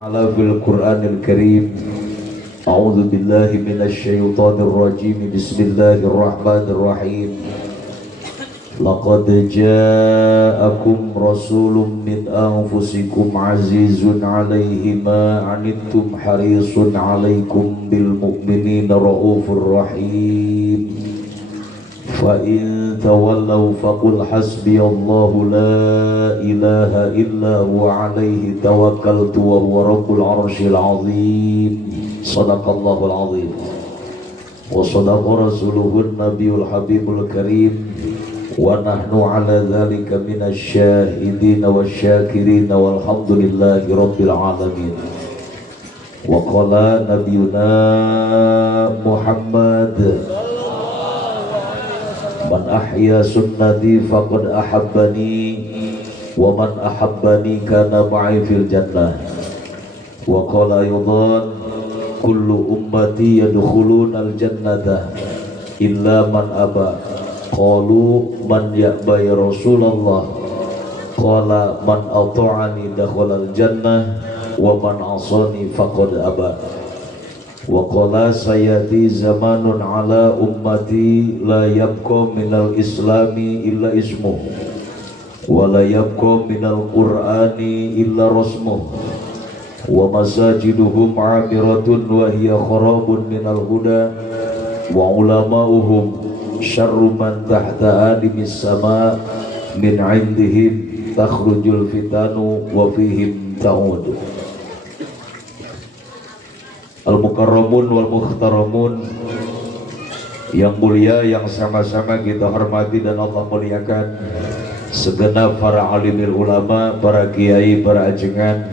على في القرآن الكريم. أعوذ بالله من الشيطان الرجيم. بسم الله الرحمن الرحيم. لقد جاءكم رسول من أنفسكم عزيز عليه ما عنتم حريص عليكم بالمؤمنين رؤوف رحيم. فإن تولوا فقل حسبي الله لا إله إلا هو عليه توكلت وهو رب العرش العظيم. صدق الله العظيم وصدق رسوله النبي الحبيب الكريم ونحن على ذلك من الشاهدين والشاكرين والحمد لله رب العالمين. وقال نبينا محمد Man ahya sunnati faqad ahabbani wa man ahabbani kana ma'i fil jannah. Wa qala aydan kullu ummati yadkhuluna al jannata illa man aba. Qalu man ya'ba ya Rasulullah. Qala man ata'ani dakhala al jannah wa man asani faqad aba. Wa qala sayati zamanun ala ummati la yabqa minal islami illa ismuh wa la yabqa minal qur'ani illa rasmuh wa masajiduhum amiratun wa hiya kharabun minal huda wa ulama'uhum syarru man tahta adimis sama min indihim takhrujul fitanu wa fihim ta'ud. Al-Mukarramun wal Mukhtaramun, yang mulia, yang sama-sama kita hormati dan Allah muliakan, segenap para alimil ulama, para kiai, para ajengan,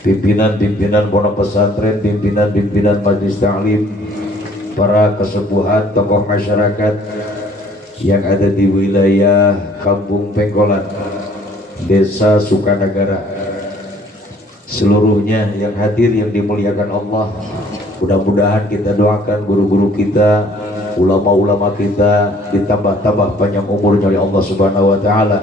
pimpinan-pimpinan pondok pesantren, pimpinan-pimpinan majelis ta'lim, para kesepuhan, tokoh masyarakat yang ada di wilayah Kampung Pengkolan, Desa Sukanagara, seluruhnya yang hadir yang dimuliakan Allah. Mudah-mudahan kita doakan guru-guru kita, ulama-ulama kita ditambah-tambah panjang umurnya oleh Allah Subhanahu wa taala,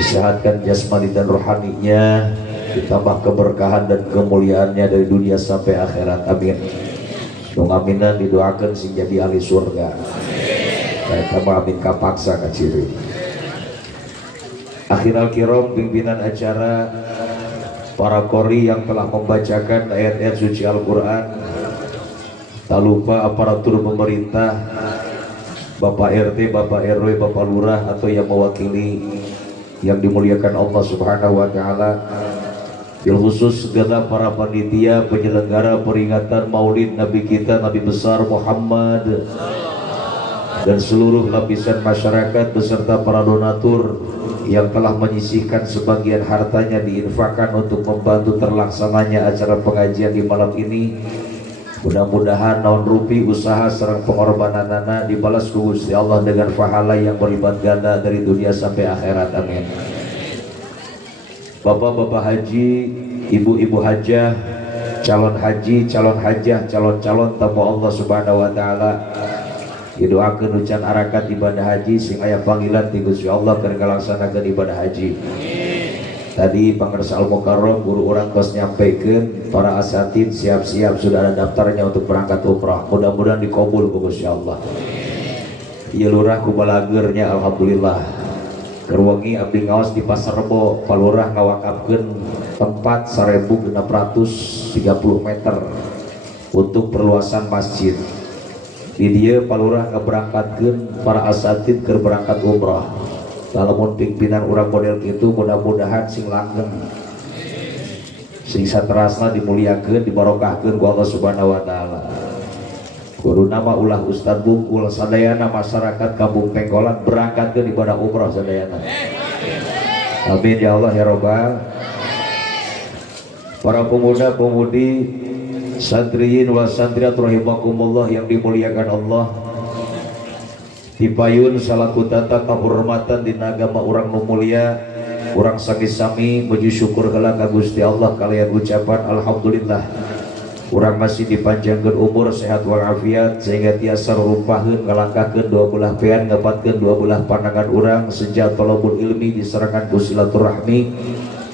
disehatkan jasmani dan rohaninya, ditambah keberkahan dan kemuliaannya dari dunia sampai akhirat. Amin. Dong aminan didoakan sing jadi ahli surga. Saya tambah amin kapaksa kaciri. Akhiral kiram, pimpinan acara, para qori yang telah membacakan ayat-ayat suci Al-Quran, tak lupa aparatur pemerintah, Bapak RT, Bapak RW, Bapak Lurah atau yang mewakili yang dimuliakan Allah Subhanahu wa taala, bil khusus segala para panitia penyelenggara peringatan Maulid Nabi kita, Nabi besar Muhammad, dan seluruh lapisan masyarakat beserta para donatur yang telah menyisihkan sebagian hartanya diinfakkan untuk membantu terlaksananya acara pengajian di malam ini. Mudah-mudahan naon rupi usaha serta pengorbananana dibalas ku Gusti Allah dengan pahala yang berlipat ganda dari dunia sampai akhirat. Amin. Bapak-bapak haji, ibu-ibu hajah, calon haji, calon hajah, calon-calon tamu Allah Subhanahu wa taala, didoakan ucan arakat ibadah haji sing aya panggilan ti Gusti Allah keur ngalaksanakeun ibadah haji. Tadi pangarsa Al-Mukarram guru urang tos nyampaikan para asatid siap-siap sudah ada daftarnya untuk berangkat umrah. Mudah-mudahan dikabul ku Gusti Allah. Ieu lurah ku balageurnya alhamdulillah. Keur wengi abdi ngaos di Pasar Rebo, palurah ngawakafkeun tempat 1630 meter untuk perluasan masjid. Di dia palurah ngeberangkatkeun para asatid keur berangkat umrah. Lamun pimpinan urang model itu mudah-mudahan sing langgeng, sing saterasna dimuliakeun, dibarokahkeun ku Allah Subhanahu wa taala. Guru nama ulah Ustad Bungkul sadayana masyarakat Kampung Pengkolan berangkatkeun ibadah umrah sadayana. Amin ya Allah ya Rabbal. Para pemuda-pemudi, santriyin wal santriat rahimakumullah yang dimuliakan Allah, dipayun salaku tata kehormatan dina agama urang nu mulia, urang sami-sami puji syukur heula ka Gusti Allah kalian ucapan alhamdulillah. Urang masih dipanjangkeun umur sehat walafiat sehingga tiasa rumpaheun ngalangkahkeun dua belah pean ngapatkeun dua belah pandangan urang sejak talabul ilmi diserangan ku silaturahmi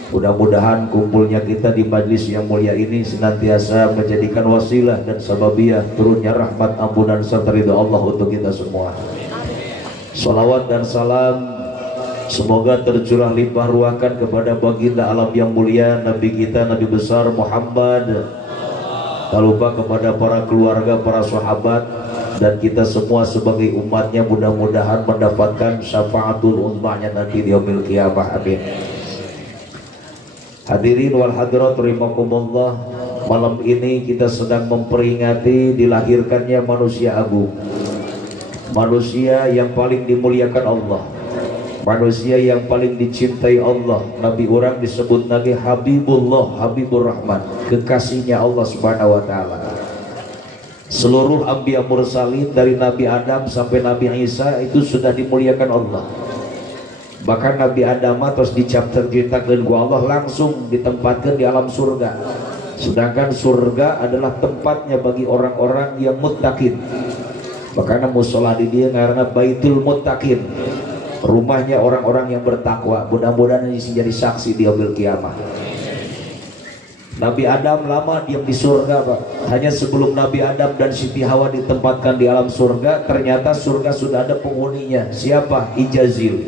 Mudah-mudahan kumpulnya kita di majlis yang mulia ini senantiasa menjadikan wasilah dan sababiyah turunnya rahmat, ampunan serta ridha Allah untuk kita semua. Salawat dan salam semoga tercurah limpah ruahkan kepada baginda alam yang mulia, Nabi kita, Nabi besar Muhammad. Tak lupa kepada para keluarga, para sahabat, dan kita semua sebagai umatnya, mudah-mudahan mendapatkan syafaatul uzmanya nanti di yaumil qiyamah. Amin. Hadirin wal hadirat rahimakumullah, malam ini kita sedang memperingati dilahirkannya manusia agung, manusia yang paling dimuliakan Allah, manusia yang paling dicintai Allah. Nabi orang disebut Nabi Habibullah, Habibur Rahman, kekasihnya Allah Subhanahu wa taala. Seluruh anbiya mursalin dari Nabi Adam sampai Nabi Isa itu sudah dimuliakan Allah. Bahkan Nabi Adam terus diceritakan gua Allah langsung ditempatkan di alam surga. Sedangkan surga adalah tempatnya bagi orang-orang yang muttaqin. Makanya musola di dia karena Baitul Muttaqin, rumahnya orang-orang yang bertakwa. Mudah-mudahan ini jadi saksi di yaumil qiyamah. Nabi Adam lama diam di surga, Pak. Hanya sebelum Nabi Adam dan Siti Hawa ditempatkan di alam surga, ternyata surga sudah ada penghuninya. Siapa? Ijazil.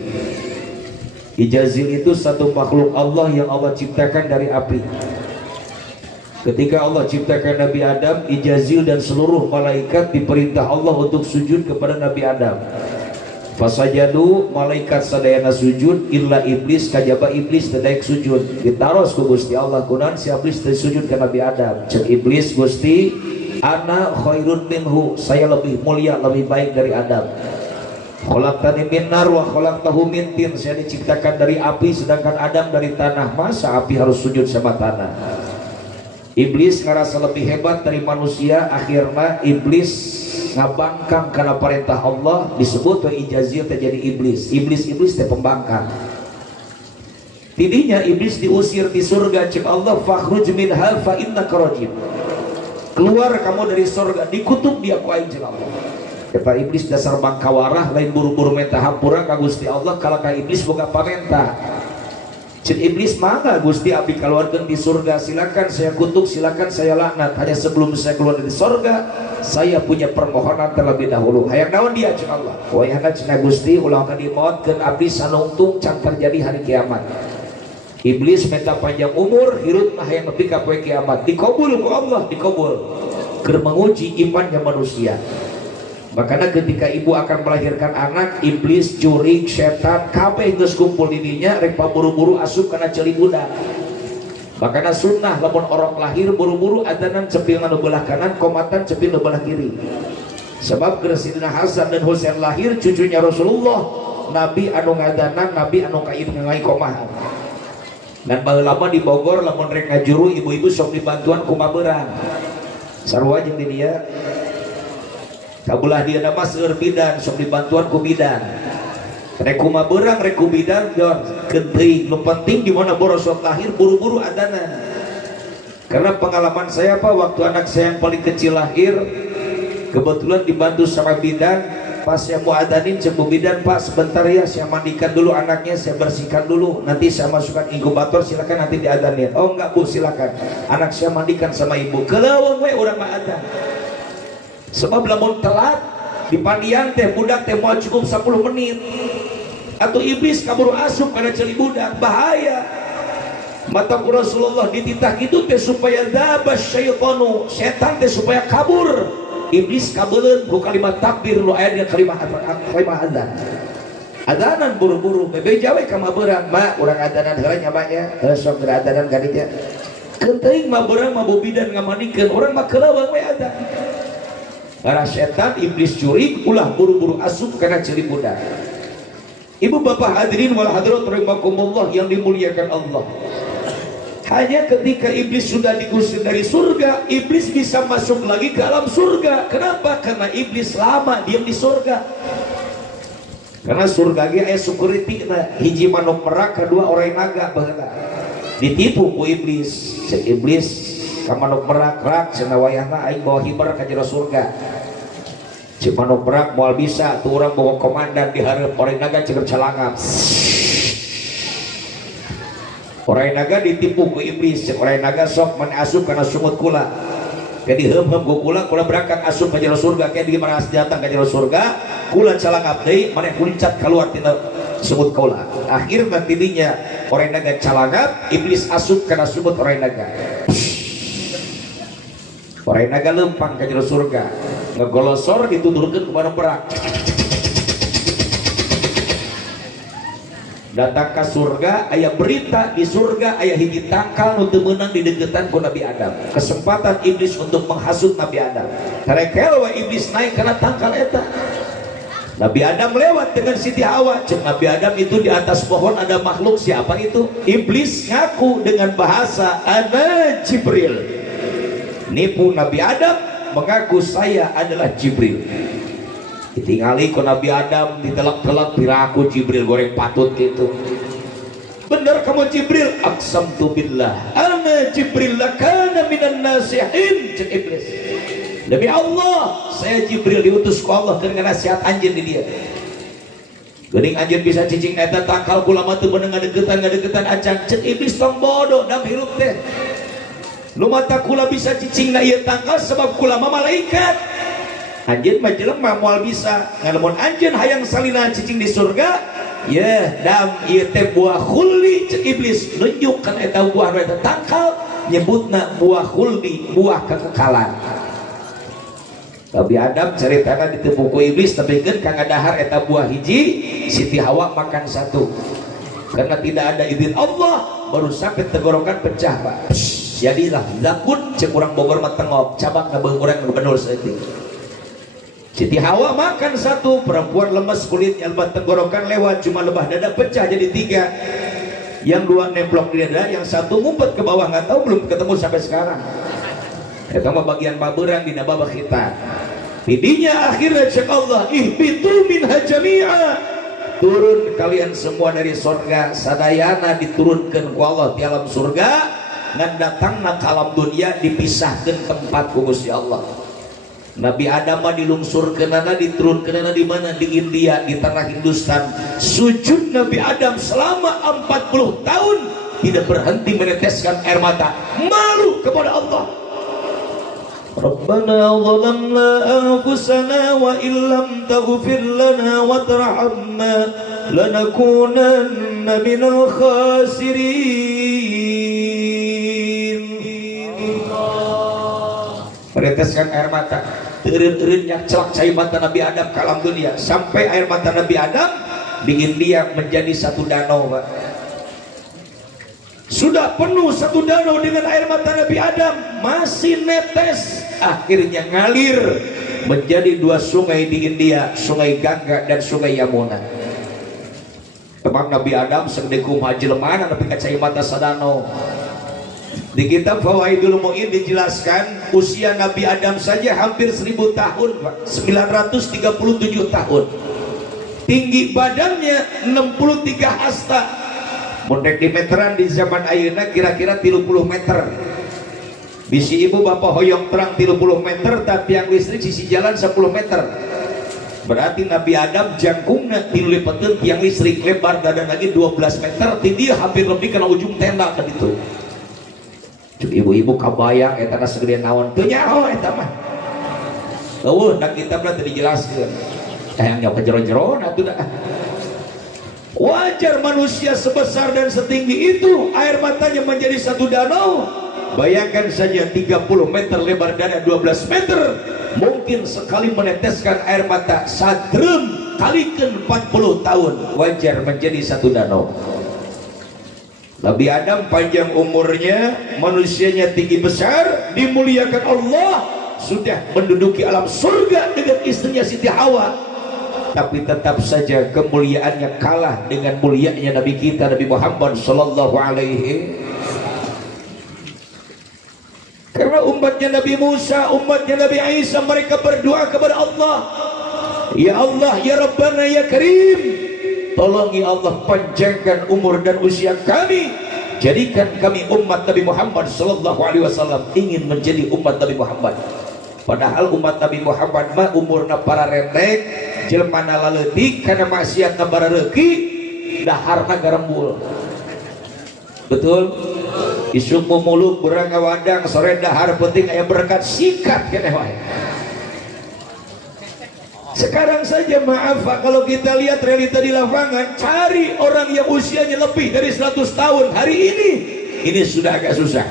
Ijazil itu satu makhluk Allah yang Allah ciptakan dari api. Ketika Allah ciptakan Nabi Adam, Ijazil dan seluruh malaikat diperintah Allah untuk sujud kepada Nabi Adam. Fasajadu, malaikat sadayana sujud, illa iblis, kajaba iblis tadaik sujud. Ditaros ku Gusti Allah kunan si iblis sujud ke Nabi Adam. Cek iblis, Gusti, ana khairun minhu, saya lebih mulia, lebih baik dari Adam. Khalaqtani min nar wa khalaqtahu min tin, saya diciptakan dari api sedangkan Adam dari tanah. Masa api harus sujud sama tanah? Iblis ngerasa lebih hebat dari manusia. Akhirnya iblis ngabangkang karena perintah Allah, disebut Ijazil terjadi iblis. Iblis teh pembangkang. Tidinya iblis diusir di surga. Cek Allah, fakhruj minha fa innaka rajim. Keluar kamu dari surga, dikutuk dia ku aing cek Allah. Kata iblis dasar bangkawarah, lain buru-buru minta hampura ka Gusti Allah. Kalau ka iblis boga pamenta. Cik iblis, mangga Gusti abi keluarkan di surga, silakan saya kutuk, silakan saya laknat. Hanya sebelum saya keluar dari surga, saya punya permohonan terlebih dahulu. Hayang naon dia cik Allah? Wayahna cina Gusti ulah ka dimautkeun abdi sanungtung can terjadi hari kiamat. Iblis minta panjang umur, hirut mah hayang nepi ka poe kiamat. Dikabul ku Allah, dikabul. Keur menguji imannya manusia. Makanya ketika ibu akan melahirkan anak, iblis, jurig, setan, kabeh geus kumpul di dinya rek buru-buru asup kana ceuli budak. Makanya sunnah lamun orang lahir buru-buru adanan cepil nu belah kanan, komatan cepil nu belah kiri. Sebab Sidina Hasan dan Husain lahir cucunya Rasulullah, Nabi anu ngadanan, Nabi anu kaid ngai komahan. Dan baheula di Bogor lamun rek ngajuru ibu-ibu sok dibantuan kumaha beurang. Sarua jeung di dia kabulah dia nama seueur bidan sok dibantuan ku bidan. Rek kumaha beurang rek ku bidan jor geuting. Nu penting di mana boros sok lahir buru-buru adanan. Karena pengalaman saya Pak, waktu anak saya yang paling kecil lahir, kebetulan dibantu sama bidan. Pas saya mau adanin cek bidan, Pak sebentar ya saya mandikan dulu anaknya, saya bersihkan dulu, nanti saya masukkan inkubator, silakan nanti diadanin. Oh enggak Bu, silakan, anak saya mandikan sama ibu. Kelawang we urang mah adan. Sebab lamun telat di pandian teh budak teh mau cukup 10 menit atau iblis kabur asup karena ceuli budak, bahaya. Mata Rasulullah dititah gitu teh supaya dabas syaitanu, setan teh supaya kabur. Iblis kabeuleun ku kalimat takbir nu aya di kalimat adzan. Adanan buru-buru bebeja we ka mabeurang, mak urang adanan heula nya mak ya. Sok geura adanan gadinya. Keuting mabeurang mah bobidan ngamanikeun, urang mah kelawang we adzan. Para setan iblis jurig ulah buru-buru asup karena ceuli budak. Ibu bapak hadirin wal hadirat rahimakumullah yang dimuliakan Allah. Hanya ketika iblis sudah diusir dari surga, iblis bisa masuk lagi ke alam surga. Kenapa? Karena iblis lama diam di surga. Karena surga ge aya security na, hiji manuk merak, kedua orang naga baheula. Ditipu ku iblis. Cek iblis ka manuk merak, rak cenah wayahna aing bawa hibar ka jero surga. Cek manuk merak moal bisa tuh urang bawa komandan di hareup orang naga ceuk calangap. orang naga ditipu ku iblis, orang naga sok mana asup karena sumut kula, jadi hem ku kula berangkat asup ke jalur surga, kayak di mana datang ke jalur surga, kula calangap deui, mana kuncat keluar tina sumut kula. Akhirnya tidinya orang naga calangap, iblis asup karena sumut orang naga. Orang naga lempang ke jalur surga, ngegolosor ditutulkeun ku barang berak. Datang ke surga, ayah berita di surga, ayah hiji tangkal untuk menang di deketan ku Nabi Adam. Kesempatan iblis untuk menghasut Nabi Adam. Tarekel wa iblis naik karena tangkal eta. Nabi Adam lewat dengan Siti Hawa. Cek Nabi Adam itu di atas pohon ada makhluk, siapa itu? Iblis ngaku dengan bahasa ana Jibril. Nipu Nabi Adam, mengaku saya adalah Jibril. Ditingali ku Nabi Adam, ditelak-telak piraku Jibril goreng patut gitu. Bener kamu Jibril? Aqsamtu billah ana Jibril lakana minan nasihin. Cek iblis, demi Allah saya Jibril diutus ku Allah dengan nasihat anjeun di dia. Geuning anjeun bisa cicing eta tangkal kula mah teu beunang ngadegetan acan. Cek iblis tong bodoh dam hirup teh. Lu mata kula bisa cicing na ieu tangkal sebab kula mah malaikat. Anjeun mah jelema moal bisa ngalamun anjeun hayang salina cicing di surga, ya dam ieu teh buah khuldi. Cek iblis nunjukkan eta buah eta tangkal, nyebutna buah khuldi, buah kekekalan. Nabi Adam caritana ditepuk ku iblis, tapi kan kang dahar eta buah hiji, Siti Hawa makan satu. Karena tidak ada izin Allah, baru sampai tenggorokan pecah, Pak. Jadilah zakun cek urang Bogor mah tengok, cabang ka beung urang nu benul saeutik. Siti Hawa makan satu, perempuan lemes kulitnya, lebat tenggorokan lewat, cuma lebah dada pecah jadi 3. Yang 2 nemplok di dada, yang 1 ngumpet ke bawah, nggak tahu belum ketemu sampai sekarang. Itu mah bagian baberang di babak kita. Tidinya akhirnya cek Allah, ihbitu minha jami'a. Turun kalian semua dari surga, sadayana diturunkan ku Allah di alam surga, ngan datangna ka alam dunia dipisahkan tempat ku Gusti Allah. Nabi Adam mah dilungsurkeunana, diturunkeunana di mana? Di India, di tanah Hindustan. Sujud Nabi Adam selama 40 tahun tidak berhenti meneteskan air mata, malu kepada Allah. Rabbana zalamna anfusana wa illam taghfir lana wa tarhamna lanakunanna minal khasirin. Meneteskan air mata, teureun-teureunnya celak cai mata Nabi Adam ke alam dunia, sampai air mata Nabi Adam di India menjadi satu danau, Pak. Sudah penuh satu danau dengan air mata Nabi Adam, masih netes, akhirnya ngalir menjadi 2 sungai di India, Sungai Gangga dan Sungai Yamuna. Teman Nabi Adam segede kumaha jelema nepi ka cai mata sadanau. Di kitab Fawaidul Mu'in dijelaskan usia Nabi Adam saja hampir 1000 tahun, Pak. 937 tahun. Tinggi badannya 63 hasta. Mundek di meteran di zaman ayeuna kira-kira 30 meter. Bisi ibu bapak hoyong terang 30 meter, tapi yang listrik sisi jalan 10 meter. Berarti Nabi Adam jangkungna dilepeteun tiang listrik, lebar dada lagi 12 meter, dia hampir lebih kena ujung tenda kan itu. Ibu-ibu kabayang eta segede naon teu nyaho eta mah. Eueuh da kitabna teu dijelaskeun. Hayang nyawa jero-jerona atuh dah. Wajar manusia sebesar dan setinggi itu air matanya menjadi satu danau. Bayangkan saja 30 meter lebar dada 12 meter, mungkin sekali meneteskan air mata sadrem kalikeun 40 tahun, wajar menjadi satu danau. Nabi Adam panjang umurnya, manusianya tinggi besar, dimuliakan Allah, sudah menduduki alam surga dengan istrinya Siti Hawa. Tapi tetap saja kemuliaannya kalah dengan mulianya Nabi kita Nabi Muhammad sallallahu alaihi. Karena umatnya Nabi Musa, umatnya Nabi Isa, mereka berdoa kepada Allah, ya Allah, ya Rabbana, ya Karim, tolong ya Allah panjangkan umur dan usia kami, jadikan kami umat Nabi Muhammad sallallahu alaihi wasallam, ingin menjadi umat Nabi Muhammad. Padahal umat Nabi Muhammad mah umurna para rendek, jelmana laleutik karena maksiatna barareuki, daharna garembul. betul. Isuk muluk berang wadang sore dahar penting aya berkat sikat keneh wae. Sekarang saja maaf Pak, kalau kita lihat realita di lapangan, cari orang yang usianya lebih dari 100 tahun hari ini sudah agak susah.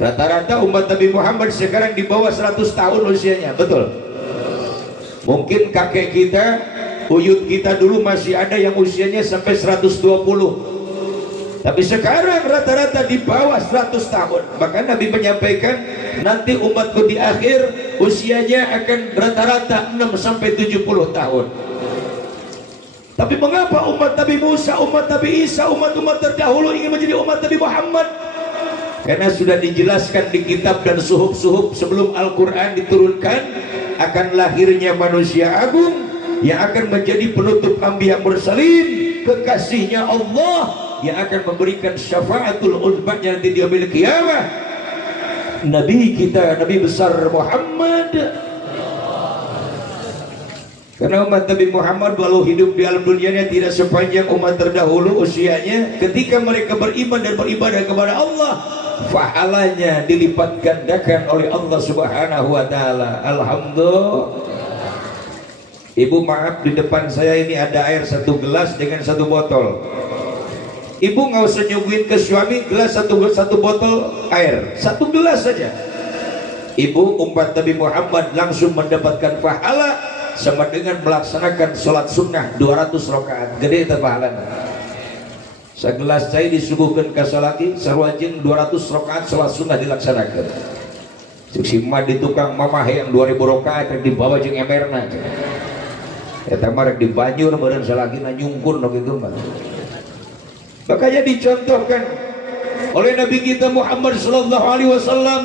Rata-rata umat Nabi Muhammad sekarang di bawah 100 tahun usianya, betul. Mungkin kakek kita, buyut kita dulu masih ada yang usianya sampai 120. Tapi sekarang rata-rata di bawah 100 tahun. Maka Nabi menyampaikan nanti umatku di akhir usianya akan rata-rata 6 sampai 70 tahun. Tapi mengapa umat Nabi Musa, umat Nabi Isa, umat-umat terdahulu ingin menjadi umat Nabi Muhammad? Karena sudah dijelaskan di kitab dan suhuf-suhuf sebelum Al-Quran diturunkan akan lahirnya manusia agung yang akan menjadi penutup anbiya mursalin, kekasihnya Allah yang akan memberikan syafaatul uzmanya nanti di yaumil qiyamah. Nabi kita, Nabi besar Muhammad. Karena umat Nabi Muhammad walau hidup di alam dunianya tidak sepanjang umat terdahulu usianya, ketika mereka beriman dan beribadah kepada Allah, pahalanya dilipat gandakan oleh Allah Subhanahu wa taala. Alhamdulillah. Ibu maaf, di depan saya ini ada air 1 gelas dengan 1 botol. Ibu nggak usah nyuguhin ke suami gelas satu botol air, 1 gelas saja. Ibu umat Nabi Muhammad langsung mendapatkan pahala sama dengan melaksanakan sholat sunnah 200 rakaat. Gede itu pahalanya. Segelas cai disuguhkan ke salaki sarwajin 200 rakaat sholat sunnah dilaksanakan. Simad di tukang mamah yang 2000 rakaat yang dibawa jeung emerna. Eta mah rek di banjur meureun salakina nyungkur gitu mah. Makanya dicontohkan oleh Nabi kita Muhammad sallallahu alaihi wasallam.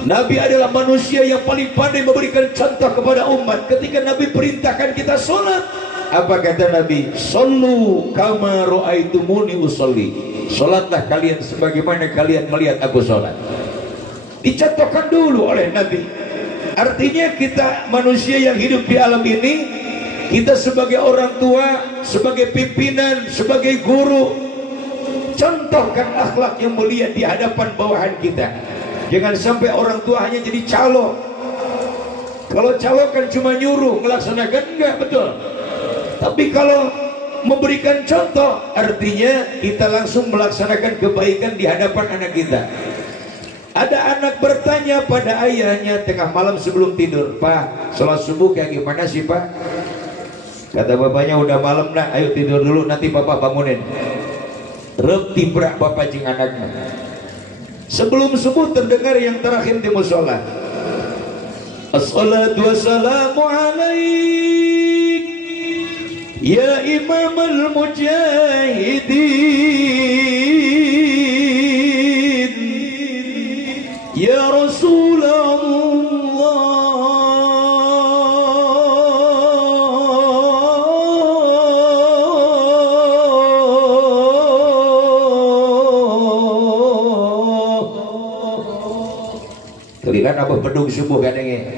Nabi adalah manusia yang paling pandai memberikan contoh kepada umat. Ketika Nabi perintahkan kita sholat, apa kata Nabi? Sallu kama ra'aitumuni usolli. Sholatlah kalian sebagaimana kalian melihat aku sholat. Dicontohkan dulu oleh Nabi. Artinya kita manusia yang hidup di alam ini, kita sebagai orang tua, sebagai pimpinan, sebagai guru, contohkan akhlak yang mulia di hadapan bawahan kita. Jangan sampai orang tua hanya jadi calo. Kalau calo kan cuma nyuruh, melaksanakan enggak, betul. Tapi kalau memberikan contoh, artinya kita langsung melaksanakan kebaikan di hadapan anak kita. Ada anak bertanya pada ayahnya tengah malam sebelum tidur, Pak, sholat subuh kayak gimana sih Pak? Kata bapaknya, udah malam nak, ayo tidur dulu, nanti bapak bangunin. Rep tibrak bapak jeung anaknya. Sebelum subuh terdengar yang terakhir di musola, As-salatu wassalamu alaik ya imam al-mujahidin ya Rasulullah. Kalian apa bedung subuh kadangnya.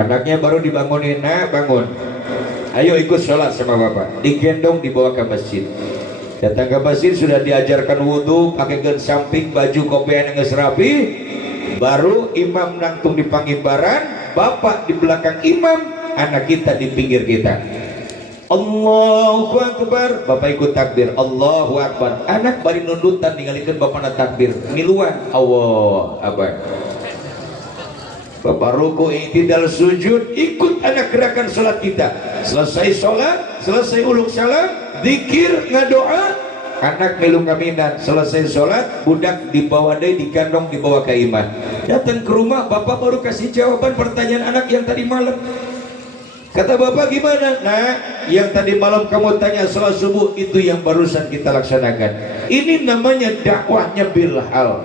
Anaknya baru dibangunin, nah bangun, ayo ikut sholat sama bapak. Digendong dibawa ke masjid. Datang ke masjid sudah diajarkan wudhu, pakai gen samping, baju kopian yang rapi. Baru imam nangtung di pangimbaran, bapak di belakang imam, anak kita di pinggir kita. Allahu Akbar, bapak ikut takbir. Allahu Akbar, anak bari nundutan ningalikeun bapana takbir. Miluan Allah Akbar. Bapak ruku, i'tidal, sujud, ikut anak gerakan sholat kita. Selesai sholat, selesai uluk salam, zikir, ngadoa, anak melu kaminan, selesai sholat budak dibawa deh, digandong dibawa ke imam. Datang ke rumah, bapak baru kasih jawaban pertanyaan anak yang tadi malam. Kata bapak, gimana? Nah, yang tadi malam kamu tanya sholat subuh itu yang barusan kita laksanakan. Ini namanya dakwahnya bilhal,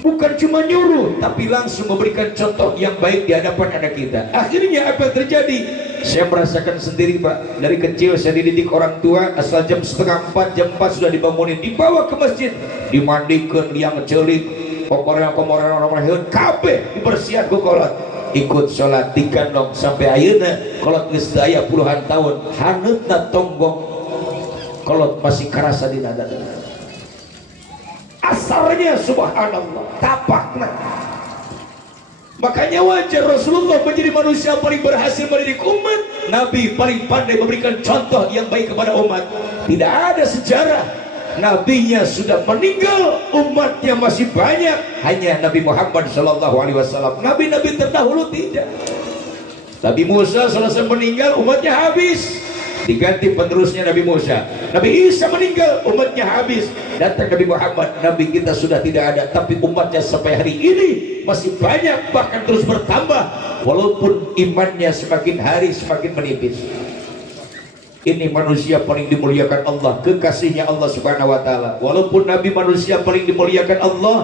bukan cuma nyuruh, tapi langsung memberikan contoh yang baik di hadapan anak kita. Akhirnya apa yang terjadi? Saya merasakan sendiri Pak. Dari kecil saya dididik orang tua, asal jam setengah 4, jam 4 sudah dibangunin, dibawa ke masjid, dimandikan, liang celik, komoran orang kabeh dibersihan ku kolot, ikut sholat digandong sampai ayeuna kolot geus daya puluhan tahun, haneutna tonggong kolot masih kerasa di dada. Asarnya subhanallah, tapakna. Makanya wajar Rasulullah menjadi manusia paling berhasil mendidik umat. Nabi paling pandai memberikan contoh yang baik kepada umat. Tidak ada sejarah nabinya sudah meninggal, umatnya masih banyak. Hanya Nabi Muhammad SAW. Nabi-nabi terdahulu tidak. Nabi Musa selesai meninggal, umatnya habis, diganti penerusnya Nabi Musa. Nabi Isa meninggal, umatnya habis. Datang Nabi Muhammad, Nabi kita sudah tidak ada, tapi umatnya sampai hari ini masih banyak, bahkan terus bertambah, walaupun imannya semakin hari semakin menipis. Ini manusia paling dimuliakan Allah, kekasihnya Allah Subhanahu wa taala. Walaupun Nabi manusia paling dimuliakan Allah,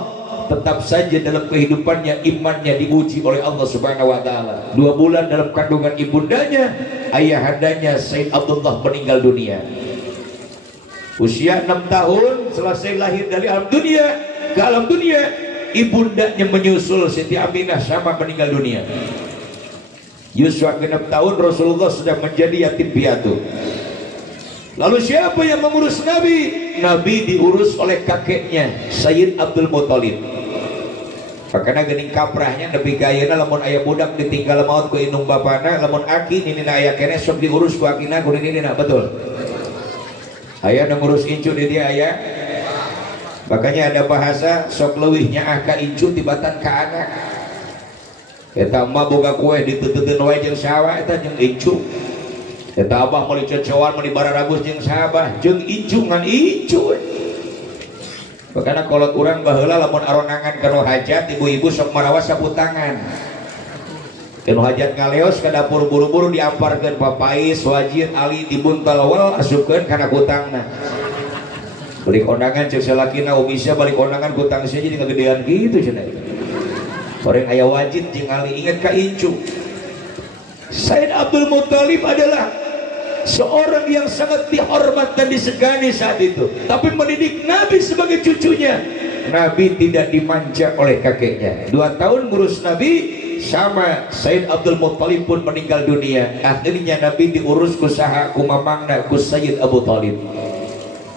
tetap saja dalam kehidupannya imannya diuji oleh Allah Subhanahu wa taala. 2 bulan dalam kandungan ibundanya, ayahandanya Sayyid Abdullah meninggal dunia. Usia 6 tahun selesai lahir dari alam dunia ke alam dunia, ibundanya menyusul Siti Aminah sama meninggal dunia. Yuswa 6 tahun Rasulullah sudah menjadi yatim piatu. Lalu siapa yang mengurus Nabi? Nabi diurus oleh kakeknya Sayyid Abdul Muttalib. Karena gening kaprahnya Nabi gayana lamun ayah budak ditinggal maut ku indung bapana, lamun aki nina ayah kene sok diurus ku akina ku nina, betul. Ayah ngurus incu di dia ayah. Makanya ada bahasa sok leuwihnya ka incu tibatan ka anak. Eta mah boga kue ditututeun wae jeung sawah eta jeung incu. Eta abah meuli cocoan meuli bararabus jeung sabah jeung incu ngan incu. Makana kolot urang baheula lamun aronangan kana hajat ibu-ibu sok marawas sapu tangan. Kanu hajat ngaleos ke dapur buru-buru diamparkeun papais, wajib, ali dibuntal wel asupkeun kana kutangna. Balik kondangan cek salakina umisa balik kondangan kutang sia jadi ngagedean gitu cenah. Orang aya wajib jeung ali ingat ka incu. Sayyid Abdul Muttalib adalah seorang yang sangat dihormat dan disegani saat itu, tapi mendidik Nabi sebagai cucunya. Nabi tidak dimanja oleh kakeknya. 2 tahun ngurus Nabi sama Sayyid Abdul Muttalib pun meninggal dunia. Akhirnya Nabi diurus ku saha ku mamangna ku Sayyid Abu Thalib.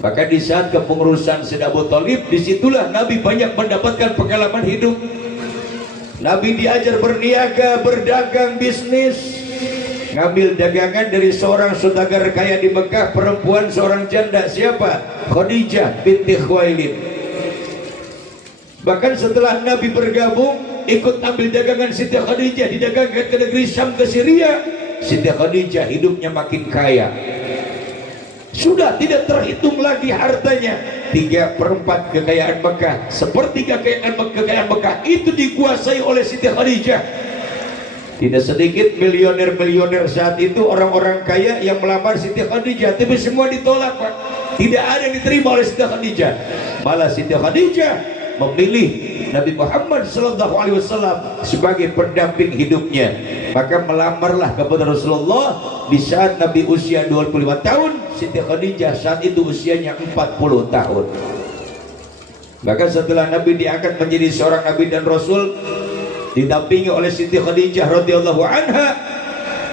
Maka di saat kepengurusan Sayyid Abu Thalib, disitulah Nabi banyak mendapatkan pengalaman hidup. Nabi diajar berniaga, berdagang, bisnis, ngambil dagangan dari seorang saudagar kaya di Mekah, perempuan seorang janda. Siapa? Khadijah binti Khuwailid. Bahkan setelah Nabi bergabung, ikut ambil dagangan Siti Khadijah, didagangkan ke negeri Syam, ke Syria. Siti Khadijah hidupnya makin kaya, sudah tidak terhitung lagi hartanya. 3/4 kekayaan Mekah, sepertiga kekayaan Mekah itu dikuasai oleh Siti Khadijah. Tidak sedikit milioner-milioner saat itu, orang-orang kaya yang melamar Siti Khadijah, tapi semua ditolak Pak. Tidak ada yang diterima oleh Siti Khadijah. Malah Siti Khadijah memilih Nabi Muhammad SAW sebagai pendamping hidupnya. Maka melamarlah kepada Rasulullah di saat Nabi usia 25 tahun, Siti Khadijah saat itu usianya 40 tahun. Maka setelah Nabi diangkat menjadi seorang Nabi dan Rasul, didampingi oleh Siti Khadijah radhiyallahu anha,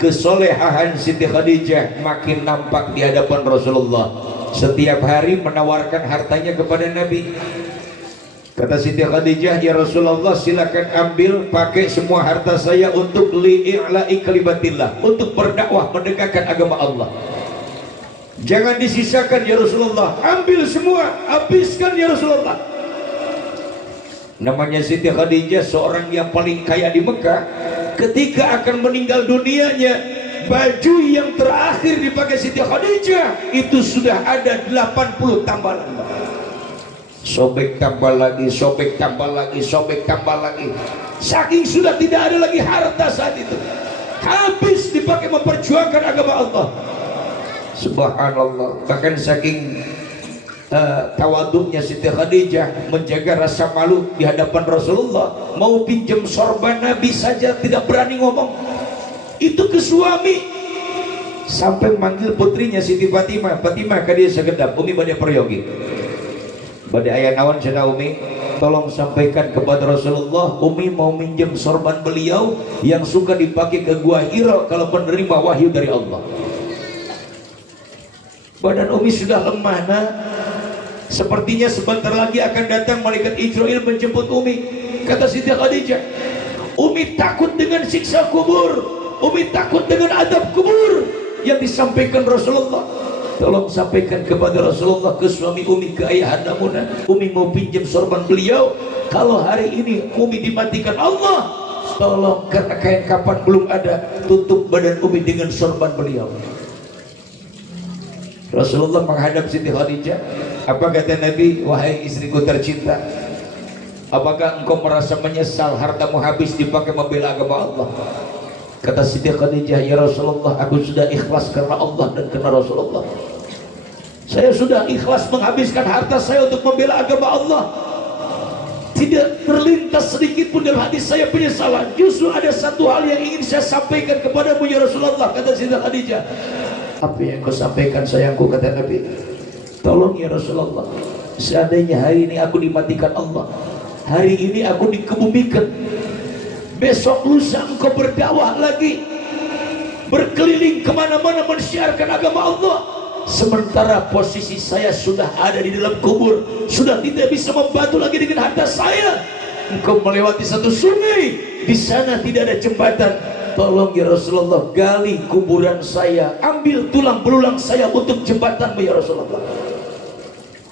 kesolehan Siti Khadijah makin nampak di hadapan Rasulullah. Setiap hari menawarkan hartanya kepada Nabi. Kata Siti Khadijah, ya Rasulullah, silakan ambil, pakai semua harta saya untuk li'i'la'i kalimatillah, untuk berdakwah menegakkan agama Allah. Jangan disisakan ya Rasulullah, ambil semua, habiskan ya Rasulullah. Namanya Siti Khadijah seorang yang paling kaya di Mekah. Ketika akan meninggal dunianya, baju yang terakhir dipakai Siti Khadijah itu sudah ada 80 tambalan. Sobek tambah lagi, sobek tambah lagi, sobek tambah lagi. Saking sudah tidak ada lagi harta saat itu, habis dipakai memperjuangkan agama Allah. Subhanallah. Bahkan saking tawaduknya Siti Khadijah menjaga rasa malu di hadapan Rasulullah, mau pinjam sorban Nabi saja tidak berani ngomong itu ke suami, sampai manggil putrinya Siti Fatimah, Fatimah kadia segedap Umi badai peryogi badai ayah nawan sana Umi, tolong sampaikan kepada Rasulullah Umi mau minjem sorban beliau yang suka dipakai ke Gua Hira kalau menerima wahyu dari Allah. Badan Umi sudah lemah, nah sepertinya sebentar lagi akan datang malaikat Israel menjemput Umi. Kata Siti Khadijah, Umi takut dengan siksa kubur, Umi takut dengan adab kubur yang disampaikan Rasulullah. Tolong sampaikan kepada Rasulullah, ke suami Umi, ke ayah anda Muna, Umi mau pinjam sorban beliau. Kalau hari ini Umi dimatikan Allah, tolong karena kain kapan belum ada, tutup badan Umi dengan sorban beliau. Rasulullah menghadap Siti Khadijah. Apa kata Nabi? Wahai istriku tercinta, apakah engkau merasa menyesal hartamu habis dipakai membela agama Allah? Kata Siti Khadijah, ya Rasulullah, aku sudah ikhlas karena Allah dan karena Rasulullah. Saya sudah ikhlas menghabiskan harta saya untuk membela agama Allah. Tidak terlintas sedikit pun dalam hati saya penyesalan. Justru ada satu hal yang ingin saya sampaikan kepadamu ya Rasulullah. Kata Siti Khadijah, apa yang kau sampaikan sayangku? Kata Nabi, tolong ya Rasulullah, seandainya hari ini aku dimatikan Allah, hari ini aku dikebumikan, besok lusa engkau berdakwah lagi, berkeliling kemana-mana mensiarkan agama Allah, sementara posisi saya sudah ada di dalam kubur, sudah tidak bisa membantu lagi dengan harta saya. Engkau melewati satu sungai, di sana tidak ada jembatan. Tolong ya Rasulullah, gali kuburan saya, ambil tulang belulang saya untuk jembatanmu ya Rasulullah.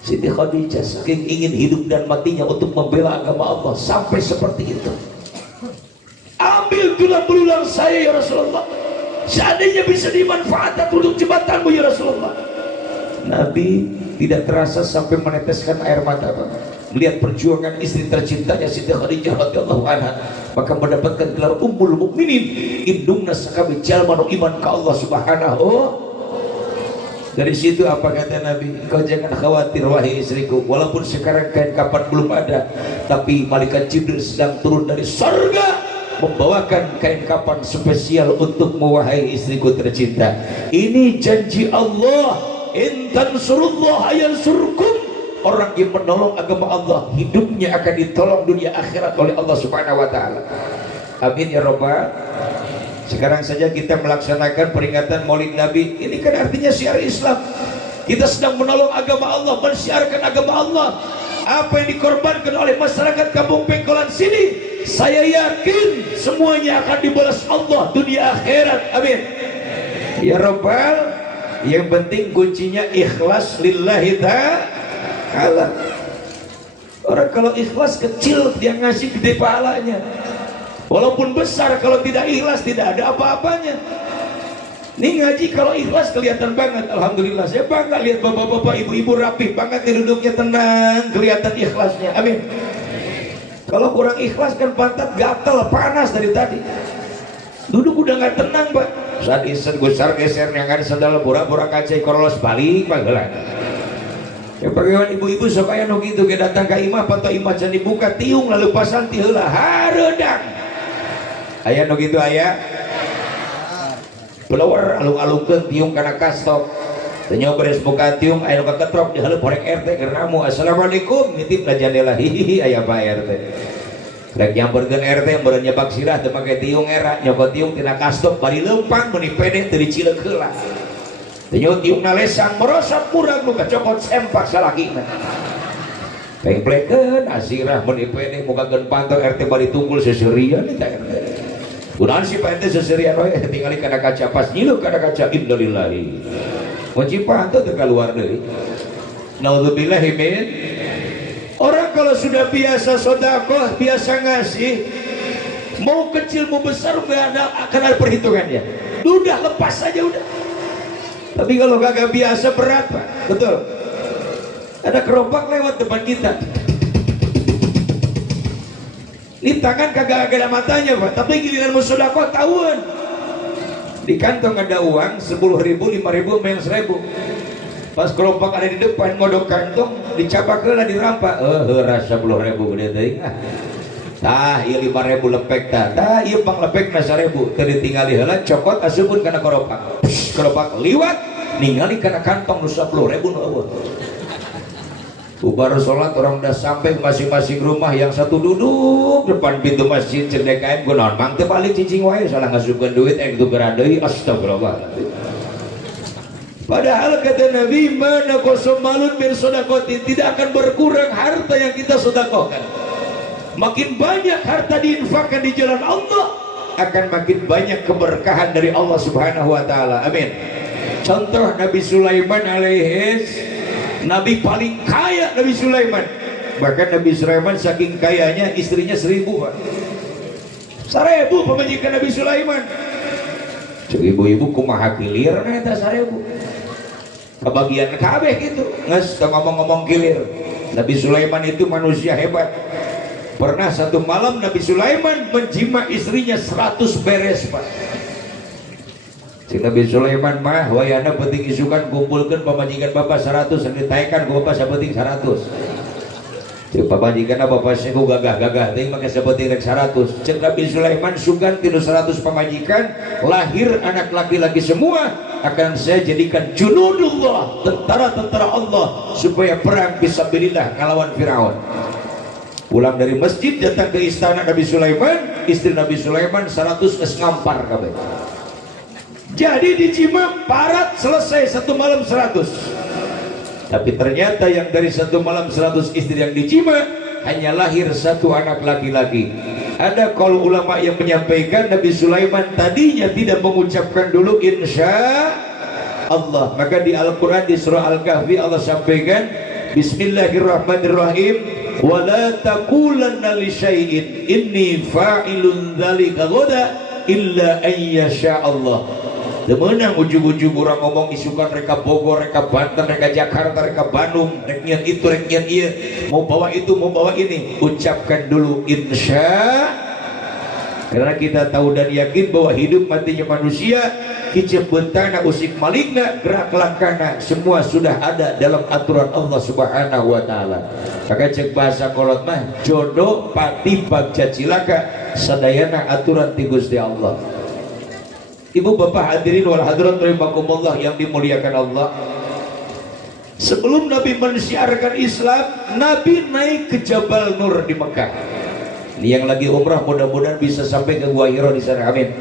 Siti Khadijah saking ingin hidup dan matinya untuk membela agama Allah sampai seperti itu. Ambil tulang belulang saya ya Rasulullah, seandainya bisa dimanfaatkan untuk jembatanmu ya Rasulullah. Nabi tidak terasa sampai meneteskan air mata, melihat perjuangan istri tercintanya Siti Khadijah radhiyallahu anha, maka mendapatkan gelar Ummul Mukminin, indungna sakami jalma nu iman ka Allah Subhanahu. Dari situ apa kata Nabi? Kau jangan khawatir wahai istriku, walaupun sekarang kain kapan belum ada, tapi malaikat Jibril sedang turun dari surga membawakan kain kapan spesial untukmu wahai istriku tercinta. Ini janji Allah, in tansurullah yansurkum. Orang yang menolong agama Allah, hidupnya akan ditolong dunia akhirat oleh Allah Subhanahu wa taala. Amin ya rabbal. Sekarang saja kita melaksanakan peringatan Maulid Nabi. Ini kan artinya syiar Islam. Kita sedang menolong agama Allah, mensiarkan agama Allah. Apa yang dikorbankan oleh masyarakat Kampung Pengkolan sini, saya yakin semuanya akan dibalas Allah dunia akhirat. Amin ya rabbal. Yang penting kuncinya ikhlas lillahi ta'ala. Orang kalau ikhlas kecil dia ngasih gede pahalanya, walaupun besar kalau tidak ikhlas tidak ada apa-apanya. Ini ngaji kalau ikhlas kelihatan banget. Alhamdulillah, saya bangga lihat bapak-bapak, ibu-ibu rapih banget, duduknya tenang, kelihatan ikhlasnya. Amin. Kalau kurang ikhlas kan pantat gatel, panas dari tadi, duduk udah nggak tenang Pak. Saat isen gusar geser yang ada sandal pura-pura kacai korolos balik panggilan. Ya bagaimana ibu-ibu supaya no gitu ke datang ke imah atau imah can dibuka tiung lalu pasang tiheula hareudang. Aya no gitu aya. Blower alung-alungkeun tiung kana kastok. Teu beres buka tiung aya nu kaketrok dihaleup horek RT keur namu. Assalamualaikum ngitip ka jendela hihi aya Pak RT. Rek nyamperkeun RT meureun nyebak sirah teu make tiung era nyokot tiung tina kastok bari leumpang meuni pede teu dicileuk heula. Teu nyaho tiungna lesang merosot murag nu kacokot sempak salakina. Pengplekeun asirah meuni pede mugakeun pantau RT bari tunggul seserian eta RT. Kunaon si Pak RT seserian we tingali kana kaca pas nyileuk kana kaca innalillahi. Kunci pantau teu kaluar deui. Naudzubillahi min. Orang kalau sudah biasa sedekah, biasa ngasih, mau kecil mau besar nggak akan ada perhitungannya. udah lepas saja udah. Tapi kalau kagak biasa berat Pak, betul. Ada gerobak lewat depan kita, ini tangan kagak ada matanya Pak, tapi giliran mau sedekah tahuan. Di kantong ada uang 10.000, 5.000, main 1.000. Pas gerobak ada di depan ngodok kantong, dicapak lah dirampak. Rasa 10.000 gede teuing. Tah ieu 5.000 lepek tah ieu pang lepek na 1.000 teu ditinggali heula cokot asupun kana gerobak. Gerobak liwat ningali kana kantong nu 10.000 nu eueuh. Bubar sholat orang udah sampai masing-masing rumah, yang satu duduk depan pintu masjid cerdekain gue non mang teu balik cicing wae salah ngasupkeun duit itu beradei. Astagfirullah. Padahal kata Nabi, mana kosong malun bir sodakotin, tidak akan berkurang harta yang kita sodakohkan. Makin banyak harta diinfakkan di jalan Allah, akan makin banyak keberkahan dari Allah Subhanahu wa Ta'ala. Amin. Contoh Nabi Sulaiman alaihis, Nabi paling kaya Nabi Sulaiman. Bahkan Nabi Sulaiman saking kayanya istrinya 1.000 Pak. 1.000 pemajikan Nabi Sulaiman. Ibu-ibu kumaha kilir eta 1.000. Kebagian kabeh gitu. Nges ngomong-ngomong kilir. Nabi Sulaiman itu manusia hebat. Pernah satu malam Nabi Sulaiman menjima istrinya 100 beres Pak. Si Nabi Sulaiman mah wayana penting isukan kumpulkan pamajikan bapak 100 dan ditaikkan ke bapak sabeting 100. Si pamajikan bapak saya gagah-gagah ting make sabeting rek 100. Cek Nabi Sulaiman sugan tinu 100 pamajikan, lahir anak laki-laki semua, akan saya jadikan junudullah, tentara-tentara Allah supaya perang fisabilillah ngalawan Firaun. Pulang dari masjid datang ke istana Nabi Sulaiman, istri Nabi Sulaiman 100 es ngampar kabeh. Jadi dijima parat selesai satu malam 100. Tapi ternyata yang dari satu malam 100 istri yang dijima hanya lahir satu anak laki-laki. Ada kaul ulama yang menyampaikan Nabi Sulaiman tadinya tidak mengucapkan dulu insya Allah. Maka di Al-Quran di surah Al-Kahfi Allah sampaikan Bismillahirrahmanirrahim, wala taqulanna li syai'in inni fa'ilun dzalika ghadan illa ayyasha Allah. Demenang ujung-ujung orang ngomong isukan reka Bogor, reka Banten, reka Jakarta, reka Bandung, rek nyian itu, rek nyian ieu, mau bawa itu, mau bawa ini. Ucapkan dulu insya, karena kita tahu dan yakin bahwa hidup matinya manusia, kicep bentana, usik maligna, gerak langkana, semua sudah ada dalam aturan Allah Subhanahu wa Ta'ala. Maka cek bahasa kolot mah jodoh pati bagja cilaka sadayana aturan ti Gusti Allah. Ibu bapak hadirin wal hadirat rahimakumullah yang dimuliakan Allah. Sebelum Nabi mensiarkan Islam, Nabi naik ke Jabal Nur di Mekah. Ini yang lagi umrah mudah-mudahan bisa sampai ke Gua Hira di sana. Amin.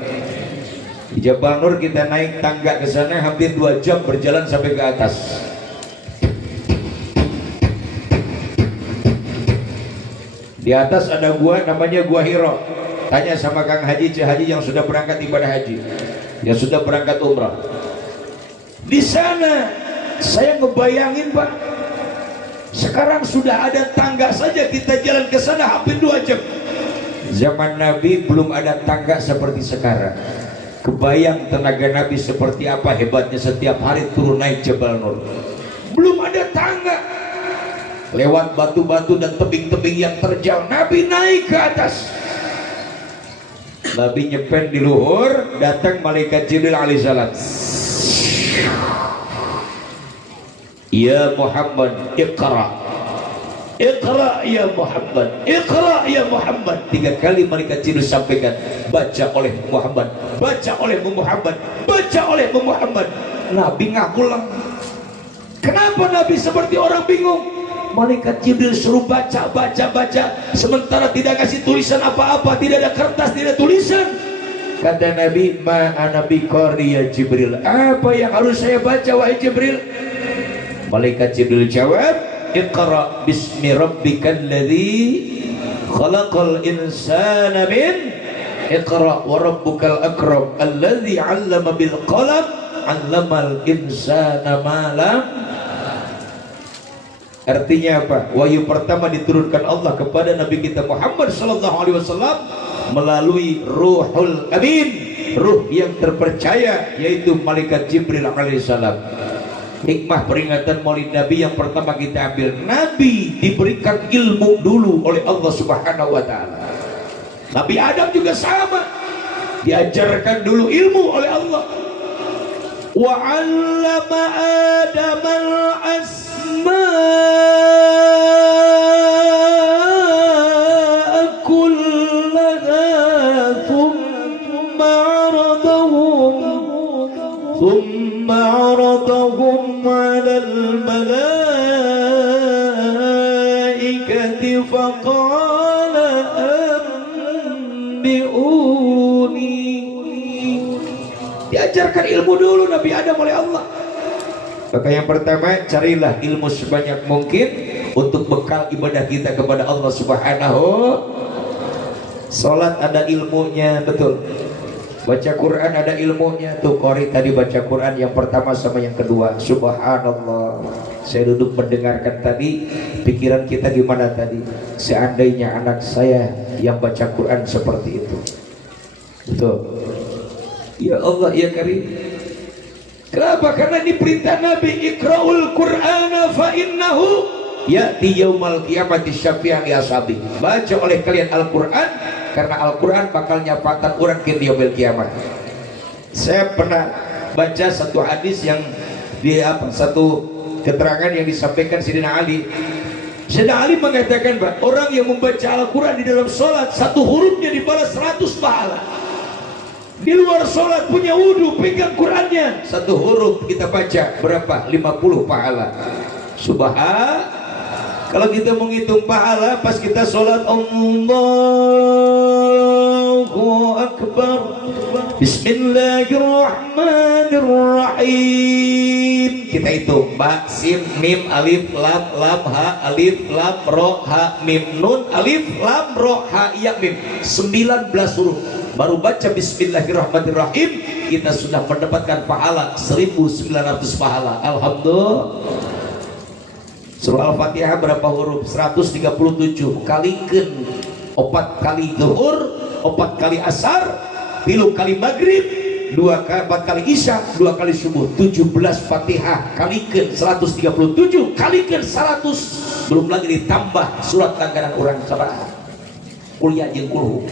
Di Jabal Nur kita naik tangga ke sana hampir 2 jam berjalan sampai ke atas. Di atas ada gua namanya Gua Hira. Tanya sama Kang Haji, Cik Haji yang sudah berangkat ibadah haji, yang sudah berangkat umrah. Di sana saya ngebayangin Pak, sekarang sudah ada tangga saja kita jalan ke sana hampir 2 jam. Zaman Nabi belum ada tangga seperti sekarang. Kebayang tenaga Nabi seperti apa hebatnya setiap hari turun naik Jabal Nur. Belum ada tangga, lewat batu-batu dan tebing-tebing yang terjal, Nabi naik ke atas. Nabi nyepen di luhur, datang malaikat Jibril alaihissalam. Ya Muhammad, iqra. Iqra ya Muhammad, iqra ya Muhammad. 3 kali malaikat Jibril sampaikan, baca oleh Muhammad, baca oleh Muhammad, baca oleh Muhammad. Nabi ngakulang. Kenapa Nabi seperti orang bingung? Malaikat Jibril suruh baca, sementara tidak kasih tulisan apa-apa, tidak ada kertas, tidak ada tulisan. Kata Nabi, ma ana biqari ya Jibril, apa yang harus saya baca wahai Jibril? Malaikat Jibril jawab, iqra bismi rabbikal ladzi khalaqal insana min iqra wa rabbukal akram alladzi 'allama bil qalam 'allamal insana ma lam. Artinya apa? Wahyu pertama diturunkan Allah kepada Nabi kita Muhammad sallallahu alaihi wasallam melalui Ruhul Amin, ruh yang terpercaya, yaitu malaikat Jibril alaihissalam. Hikmah peringatan Maulid Nabi yang pertama kita ambil, Nabi diberikan ilmu dulu oleh Allah Subhanahu wa taala. Nabi Adam juga sama, diajarkan dulu ilmu oleh Allah. Wa 'allama Adam al-asma'a kullaha thumma 'aradahum 'ala al-malaikati faqala diajarkan ilmu dulu Nabi Adam oleh Allah. Maka yang pertama, carilah ilmu sebanyak mungkin untuk bekal ibadah kita kepada Allah Subhanahu. Salat ada ilmunya, betul. Baca Quran ada ilmunya. Tuh Qori tadi baca Quran yang pertama sama yang kedua. Subhanallah. Saya duduk mendengarkan tadi, pikiran kita gimana tadi? Seandainya anak saya yang baca Quran seperti itu. Betul. Ya Allah ya Karim. Kenapa? Karena ini perintah Nabi, Iqra'ul Qur'ana fa innahu ya'ti yaumal qiyamati syafi'an li ashabi. Baca oleh kalian Al-Qur'an karena Al-Qur'an bakal nyafatan orang ke yaumil qiyamah. Saya pernah baca satu hadis yang satu keterangan yang disampaikan Sayyidina Ali. Sayyidina Ali mengatakan, Pak, orang yang membaca Al-Qur'an di dalam sholat, satu hurufnya dibalas 100 pahala. Di luar sholat punya wudhu, pegang Qurannya, satu huruf kita baca berapa? 50 pahala. Subhan. Kalau kita menghitung pahala pas kita sholat, Allahu Akbar, Bismillahirrahmanirrahim. Kita hitung ba, sin, mim, alif, lam, lam, ha, alif, lam, ro, ha, mim, nun, alif, lam, ro, ha, ya, mim. 19 huruf. Baru baca Bismillahirrahmanirrahim, kita sudah mendapatkan pahala 1900 pahala. Alhamdulillah. Surah Al-Fatihah berapa huruf? 137. Kalikan 4 kali zuhur, 4 kali asar, 3 kali maghrib, 4 kali isya, 2 kali subuh. 17 Fatihah kalikan 137, kalikan 100. Belum lagi ditambah surat langganan orang sabaraha. Kuliah jeung kulhu.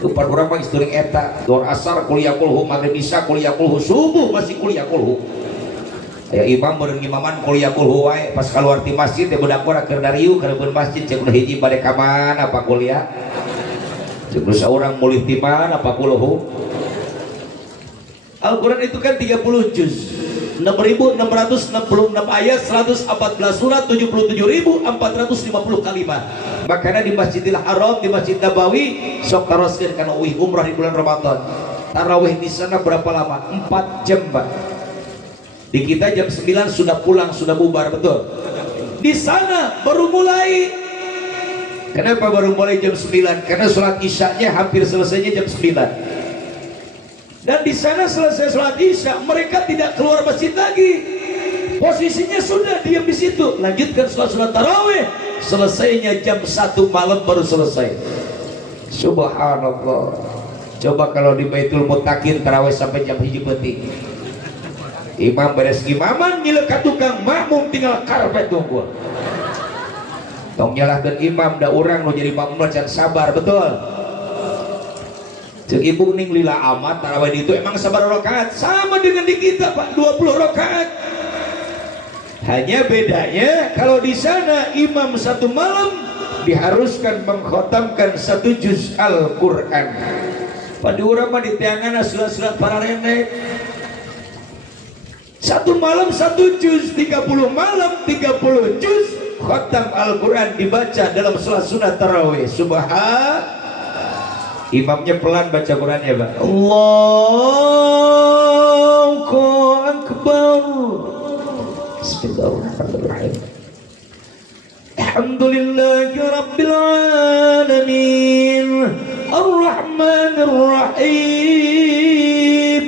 Depan orang mah isturing eta, dor asar kuliah kulhu, maghrib isya kuliah kulhu, subuh masih kuliah kulhu. Ya imam beureung imaman kuliah kulhu wae, pas keluar ti masjid teh budak urang keur darieu ka depan masjid cek udah hiji bade ka mana apa kuliah. Cek saurang mulih ti mana apa kulhu. Al-Qur'an itu kan 30 juz. 6.666 ayat, 114 surat, 77.450 kalimat. Makanya di Masjidil Haram, di Masjid Nabawi sok taroskeun kana uih umrah di bulan Ramadan. Tarawih di sana berapa lama? 4 jam, Pak. Di kita jam 9 sudah pulang, sudah bubar, betul. Di sana baru mulai. Kenapa baru mulai jam 9? Karena sholat isyanya hampir selesainya jam 9. Dan di sana selesai sholat isya, mereka tidak keluar masjid lagi. Posisinya sudah diam di situ. Lanjutkan sholat tarawih. Selesainya jam 1 malam baru selesai. Subhanallah. Coba kalau di Baitul Muttaqin tarawih sampai jam 1 peti. Imam beres imaman, nyilek ka tukang, makmum tinggal karpet tunggu. Tong nyalahkeun imam, da urang nu jadi makmum can sabar, betul. Cek ibu ning lila amat tarawih itu emang sabar rakaat sama dengan di kita, Pak, 20 rakaat. Hanya bedanya kalau di sana imam satu malam diharuskan mengkhatamkan 1 juz Al-Qur'an. Pada urang mah di teangan surat-surat para renek. Satu malam 1 juz, 30 malam 30 juz khatam Al-Qur'an dibaca dalam salat sunat tarawih. Subhan. Imamnya pelan baca Qurannya, Pak. Allahu Akbar. Bismillahirrahmanirrahim. Alhamdulillahi Rabbil Alamin, Ar-Rahmanir Rahim,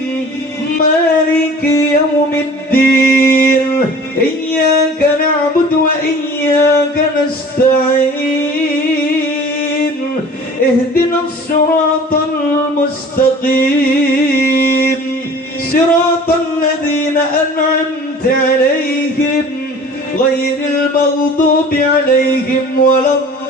Maliki Yawmiddin, Iyyaka na'budu wa iyyaka nasta'in, ihdinas siratal mustaqim siratal ladzina an'amta 'alaihim ghairil maghdubi 'alaihim waladdallin.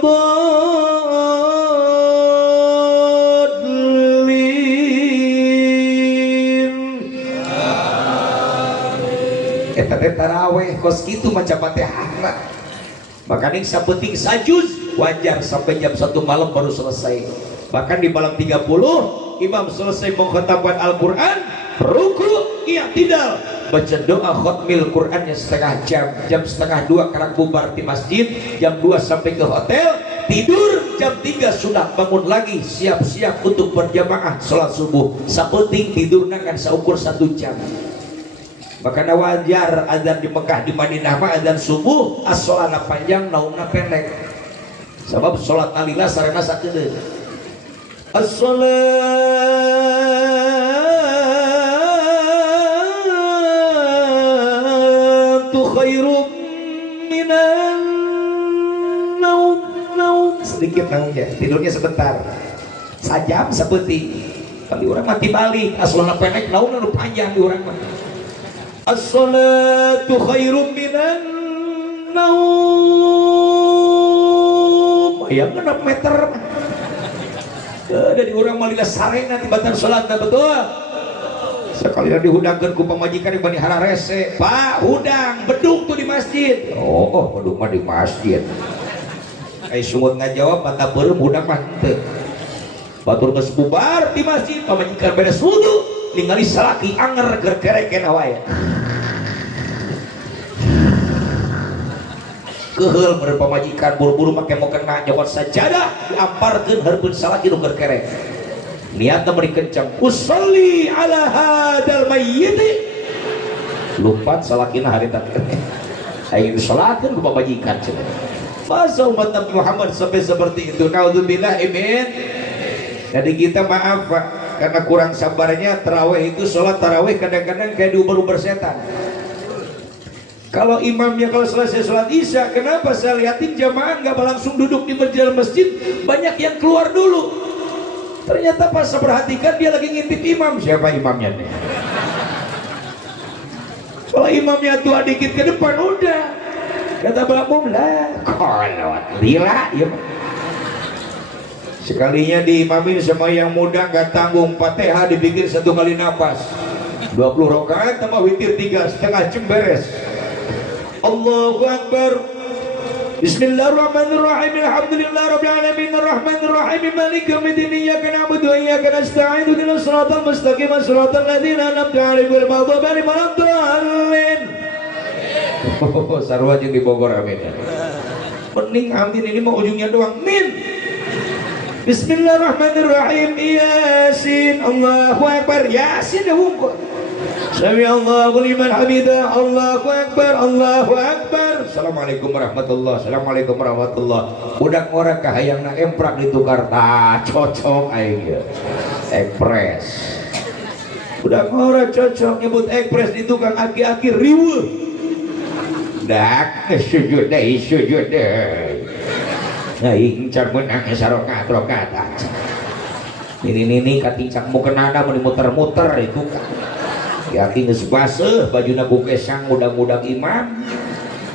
Eta teh taraweh kos kitu maca Fatihah. Makanya sapenting sajuz wajar sampai jam 1 malam baru selesai. Bahkan di malam 30 imam selesai mengkhatamkan Al-Quran, ruku, i'tidal, baca doa khatmil Qurannya setengah jam. Jam setengah 2 karang bubar di masjid, jam 2 sampai ke hotel, tidur, jam 3 sudah bangun lagi, siap-siap untuk berjamaah sholat subuh. Sapenting tidur kan seukur 1 jam. Makanya wajar azan di Mekah di Madinah mah azan subuh as-sholana panjang naumna pendek. Sebab sholat alila sarana sakedeung. As-sholatu khairum minan naum. Sedikit naumnya, tidurnya sebentar. Sajam saeutik. Tapi orang mati balik, as-sholana pendek naumna nu panjang di urang mah. As-salatu khairum minan naum. Yang 6 meter dari orang malila sarena tibatan salat betul. Sekalian dihudangkeun ku pamajikan di Bani Hararese, Pak, hudang beduk tuh di masjid. Oh, beduk mah di masjid. Ai sumut ngajawab mata beureum hudang mah teu. Batur geus bubar di masjid, pamajikan beres wudu. Ningali salaki anger gerkereken wae. Keheul mere pamajikan buru-buru make mau kena nyokot sajadah diamparkeun hareupeun salaki nu gerkerek. Niatna meuli kencang, usolli ala hadal mayyit. Lupa salakina harita teh. Aing salatkeun ku pamajikan cenah. Masa umat Nabi Muhammad sampai seperti itu? Naudzubillah min. Jadi kita maaf Pak, karena kurang sabarnya tarawih itu sholat tarawih kadang-kadang kayak diuber-uber setan. Kalau imamnya kalau selesai sholat isya, kenapa saya lihatin jamaah nggak langsung duduk di berjalan masjid, banyak yang keluar dulu. Ternyata pas saya perhatikan dia lagi ngintip imam. Siapa imamnya nih? Kalau imamnya tua dikit ke depan udah kata makmum lah kolot lila ya. Sekalinya diimamin sama yang muda nggak tanggung Fatihah dibikin 1 kali napas 20 rakaat tambah witir 3 setengah jam beres. Allahu Akbar. Bismillahirrahmanirrahim. Alhamdulillahirabbil alamin arrahmanir rahim maliki yaumiddin iyyaka na'budu wa iyyaka nasta'in ihdinas siratal mustaqim siratal ladzina an'amta 'alaihim ghairil maghdubi 'alaihim waladdallin. Oh, sarwa jeung di Bogor amin. Mending amin ini mau ujungnya doang min. Bismillahirrahmanirrahim. Yasin. Allahu Akbar. Yasin dah wungkul. Sami Allahu liman hamidah. Allahu Akbar. Allahu Akbar. Assalamualaikum warahmatullahi. Assalamualaikum warahmatullahi. Budak orang kahayangna emprak ditukar tah cocok aing ya. Ekspres. Budak orang cocok nyebut ekspres ditukang aki-aki riweuh. Dak sujud deui sujud deui. Aing car menang sarokat rokat. Ini katincak mukenana mun muter-muter itu kan. Yakin geus baseuh bajuna ku kesang mudag-mudag imam.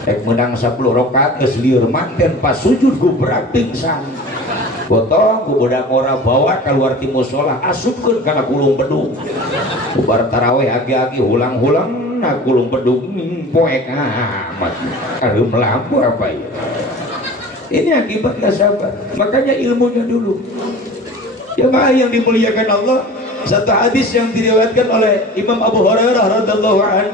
Rek menang 10 rakaat geus lieur manten pas sujud gubrak pingsan. Gotong ku budak ora bawa keluar ti mushola asupkeun kana kulung bedug. Bubar tarawih agi-agi hulang-hulang na kulung bedug poek amat. Areum lampu apa ya? Ini akibat gak sabar. Makanya ilmunya dulu. Jemaah yang dimuliakan Allah, satu hadis yang diriwayatkan oleh Imam Abu Hurairah radhiyallahu anhu,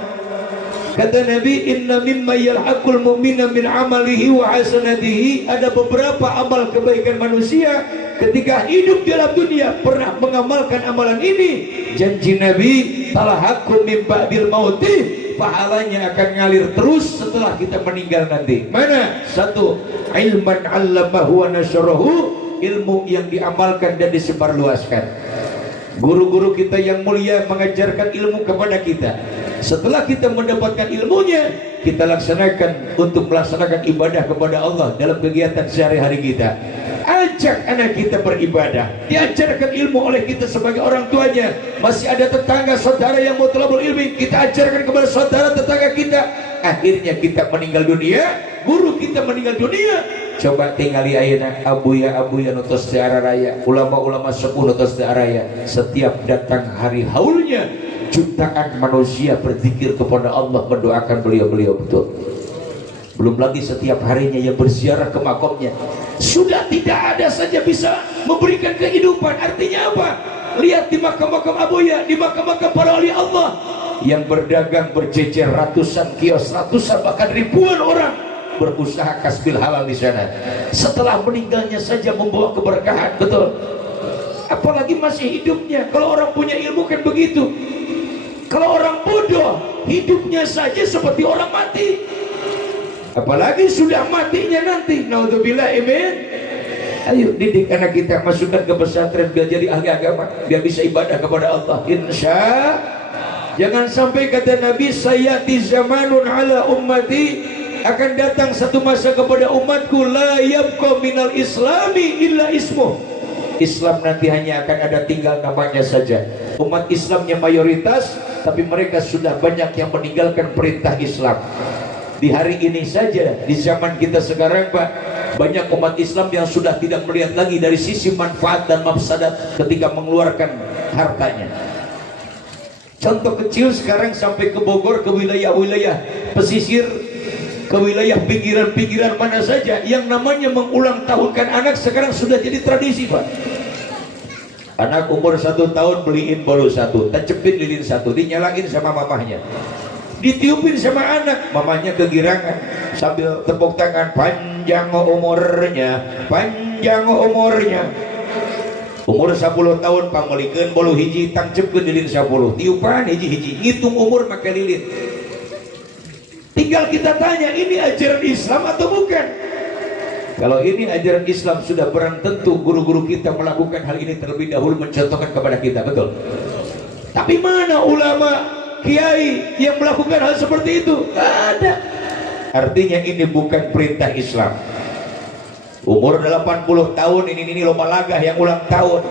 kata Nabi, inna mimma yalhaqul mu'mina min amalihi wa hasanatihi, ada beberapa amal kebaikan manusia ketika hidup di dalam dunia pernah mengamalkan amalan ini, janji Nabi talahaqum min ba'dil mauti, pahalanya akan ngalir terus setelah kita meninggal nanti. Mana? Satu, ilman 'allamahu wa nasyarahu, ilmu yang diamalkan dan disebarluaskan. Guru-guru kita yang mulia mengajarkan ilmu kepada kita. Setelah kita mendapatkan ilmunya, kita laksanakan untuk melaksanakan ibadah kepada Allah dalam kegiatan sehari-hari kita. Ajak anak kita beribadah, diajarkan ilmu oleh kita sebagai orang tuanya. Masih ada tetangga saudara yang mau thalabul ilmi, kita ajarkan kepada saudara tetangga kita. Akhirnya kita meninggal dunia, guru kita meninggal dunia. Coba tinggali ayeuna abuya nutos di araraya, ulama-ulama sepuh nutos di araya. Setiap datang hari haulnya, jutaan manusia berzikir kepada Allah, mendoakan beliau-beliau. Betul. Belum lagi setiap harinya yang berziarah ke makamnya. Sudah tidak ada saja bisa memberikan kehidupan. Artinya apa? Lihat di makam-makam abuya, di makam-makam para wali Allah yang berdagang berjejer ratusan kios, ratusan bahkan ribuan orang berusaha kasbil halal di sana. Setelah meninggalnya saja membawa keberkahan. Betul. Apalagi masih hidupnya. Kalau orang punya ilmu kan begitu. Kalau orang bodoh, hidupnya saja seperti orang mati. Apalagi sudah matinya nanti. Naudzubillah, amin. Ayo didik anak kita, masukkan ke pesantren biar jadi ahli agama, biar bisa ibadah kepada Allah. Insya. Jangan sampai kata Nabi, sayati zamanun ala ummati, akan datang satu masa kepada umatku, la yabqa minal islami illa ismuh. Islam nanti hanya akan ada tinggal namanya saja. Umat Islamnya mayoritas, tapi mereka sudah banyak yang meninggalkan perintah Islam. Di hari ini saja, di zaman kita sekarang Pak, banyak umat Islam yang sudah tidak melihat lagi dari sisi manfaat dan mafsadat ketika mengeluarkan hartanya. Contoh kecil sekarang sampai ke Bogor, ke wilayah-wilayah pesisir, ke wilayah pinggiran-pinggiran mana saja, yang namanya mengulang tahunkan anak sekarang sudah jadi tradisi Pak. Anak umur 1 tahun beliin bolu 1, tacepin lilin 1, dinyalain sama mamahnya, ditiupin sama anak, mamanya kegirangan sambil tepuk tangan, panjang umurnya, panjang umurnya. Umur 10 tahun pangmelikeun bolu hiji, tangcepkeun lilin 10, tiupan hiji-hiji, ngitung umur maka lilin. Tinggal kita tanya, ini ajaran Islam atau bukan? Kalau ini ajaran Islam, sudah barang tentu guru-guru kita melakukan hal ini terlebih dahulu, mencontohkan kepada kita. Betul. Tapi mana ulama, kiai yang melakukan hal seperti itu? Tidak ada. Artinya ini bukan perintah Islam. Umur 80 tahun ini lomba lagah yang ulang tahun.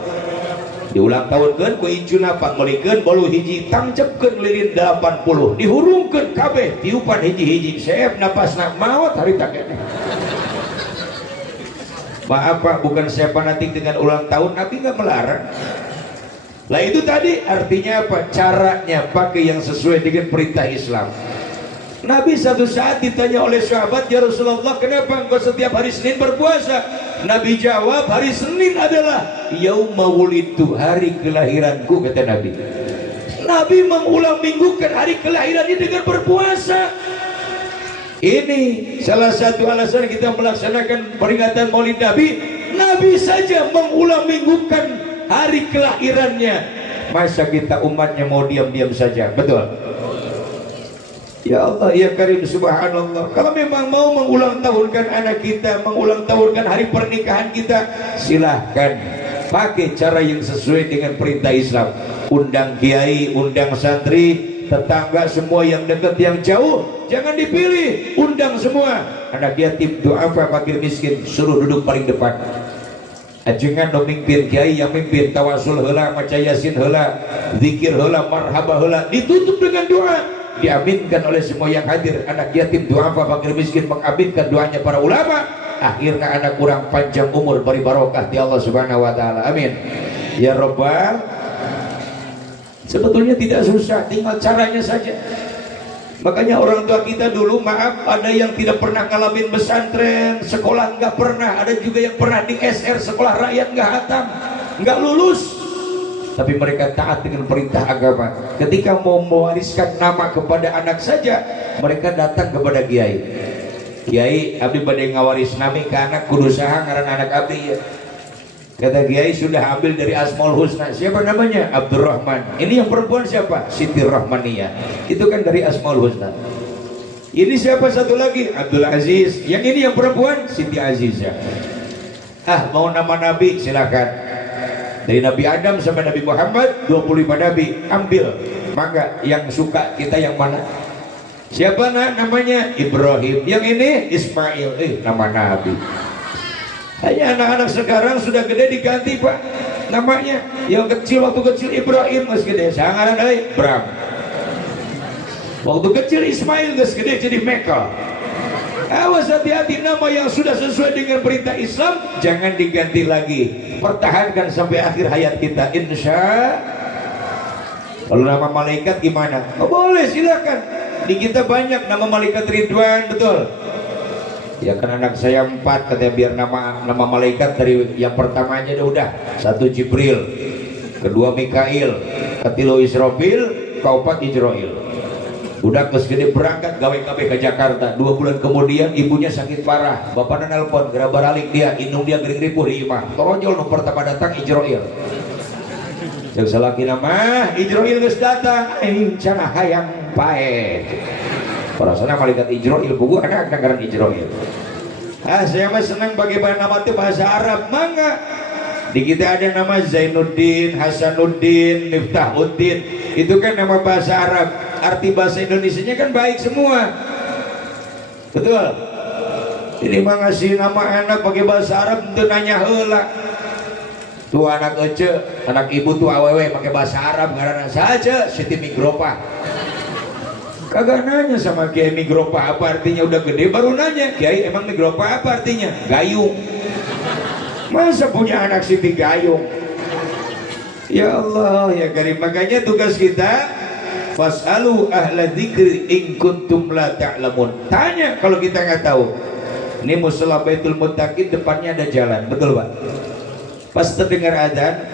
Diulang tahun kan ku incuna pangmelikeun bolu hiji, tangcepkeun lilin 80, dihurungkeun kabeh, tiupan hiji-hiji, seep napasna maot hari takene. Maaf Pak, bukan saya fanatik dengan ulang tahun, Nabi nggak melarang. Lah itu tadi artinya apa? Caranya pakai yang sesuai dengan perintah Islam. Nabi satu saat ditanya oleh sahabat, ya Rasulullah, kenapa engkau setiap hari Senin berpuasa? Nabi jawab, hari Senin adalah yauma wulidtu, hari kelahiranku, kata Nabi. Nabi mengulang minggukan hari kelahirannya dengan berpuasa. Ini salah satu alasan kita melaksanakan peringatan Maulid Nabi. Nabi saja mengulang minggukan hari kelahirannya. Masa kita umatnya mau diam-diam saja? Betul. Ya Allah, ya Karim, subhanallah. Kalau memang mau mengulang tahunkan anak kita, mengulang tahunkan hari pernikahan kita, silahkan pakai cara yang sesuai dengan perintah Islam. Undang kiai, undang santri, tetangga, semua yang dekat yang jauh, jangan dipilih, undang semua. Anak yatim, du'afa, fakir miskin, suruh duduk paling depan. Ajengan no mimpin, kiai yang mimpin, tawasul heula, maca yasin heula, zikir heula, marhabah heula, ditutup dengan doa, diaminkan oleh semua yang hadir. Anak yatim, du'afa, fakir miskin, mengaminkan doanya para ulama. Akhirnya anak kurang panjang umur, beri barokah di Allah Subhanahu wa taala. Amin ya Rabbal. Sebetulnya tidak susah, tinggal caranya saja. Makanya orang tua kita dulu, maaf, ada yang tidak pernah ngalamin pesantren, sekolah nggak pernah, ada juga yang pernah di SR, sekolah rakyat nggak hatam, nggak lulus, tapi mereka taat dengan perintah agama. Ketika mau mewariskan nama kepada anak saja, mereka datang kepada kiai. Kiai, abdi badai ngawaris nami ke anak, kudu saha ngaran anak abdi ya. Kata kiai, sudah ambil dari Asmaul Husna. Siapa namanya? Abdurrahman. Ini yang perempuan siapa? Siti Rahmaniyah. Itu kan dari Asmaul Husna. Ini siapa satu lagi? Abdul Aziz. Yang ini yang perempuan? Siti Azizah. Ah, mau nama Nabi? Silakan. Dari Nabi Adam sampai Nabi Muhammad, 25 Nabi. Ambil. Maka yang suka kita yang mana? Siapa namanya? Ibrahim. Yang ini Ismail. Nama Nabi. Hanya anak-anak sekarang sudah gede diganti Pak namanya. Yang kecil waktu kecil Ibrahim geus gede sangaran euy Bram. Waktu kecil Ismail geus gede jadi Meka. Awas hati-hati, nama yang sudah sesuai dengan perintah Islam jangan diganti lagi. Pertahankan sampai akhir hayat kita insya. Kalau nama malaikat gimana? Oh, boleh silakan. Di kita banyak nama malaikat Ridwan, betul. Ya kan anak saya 4 katanya biar nama malaikat dari yang pertamanya udah 1 Jibril, kedua Mikail, ketilu Israfil, keempat Ijrail. Udah geus gede berangkat gawe-gawe ke Jakarta. 2 bulan kemudian ibunya sakit parah. Bapaknya nelpon, gara baralik dia, indung dia gering ripuh di imah. Torojol nu pertama datang Ijrail. Yang salaki nama Ijrail geus datang, aing cenah hayang pae. Parasana malaikat Ijrail buku anak ngaran Ijrail. Saya mah senang bagaimana nama itu bahasa Arab. Mangga di kita ada nama Zainuddin, Hasanuddin, Miftahuddin. Itu kan nama bahasa Arab. Arti bahasa Indonesianya kan baik semua. Betul. Ini mah ngasih nama anak pakai bahasa Arab itu nanya heula. Tuh anak ece, anak ibu tuh awewe pakai bahasa Arab ngaranna saja Siti Migropa. Kagak nanya sama Kiai Migropa apa artinya, udah gede baru nanya Kiai emang Migropa apa artinya? Gayung. Masa punya anak Siti Gayung? Ya Allah ya Karim. Makanya tugas kita fas'alu ahla dzikri in kuntum la ta'lamun. Tanya kalau kita nggak tahu. Ini musala Baitul Muttaqin depannya ada jalan, betul Pak? Pas terdengar adzan,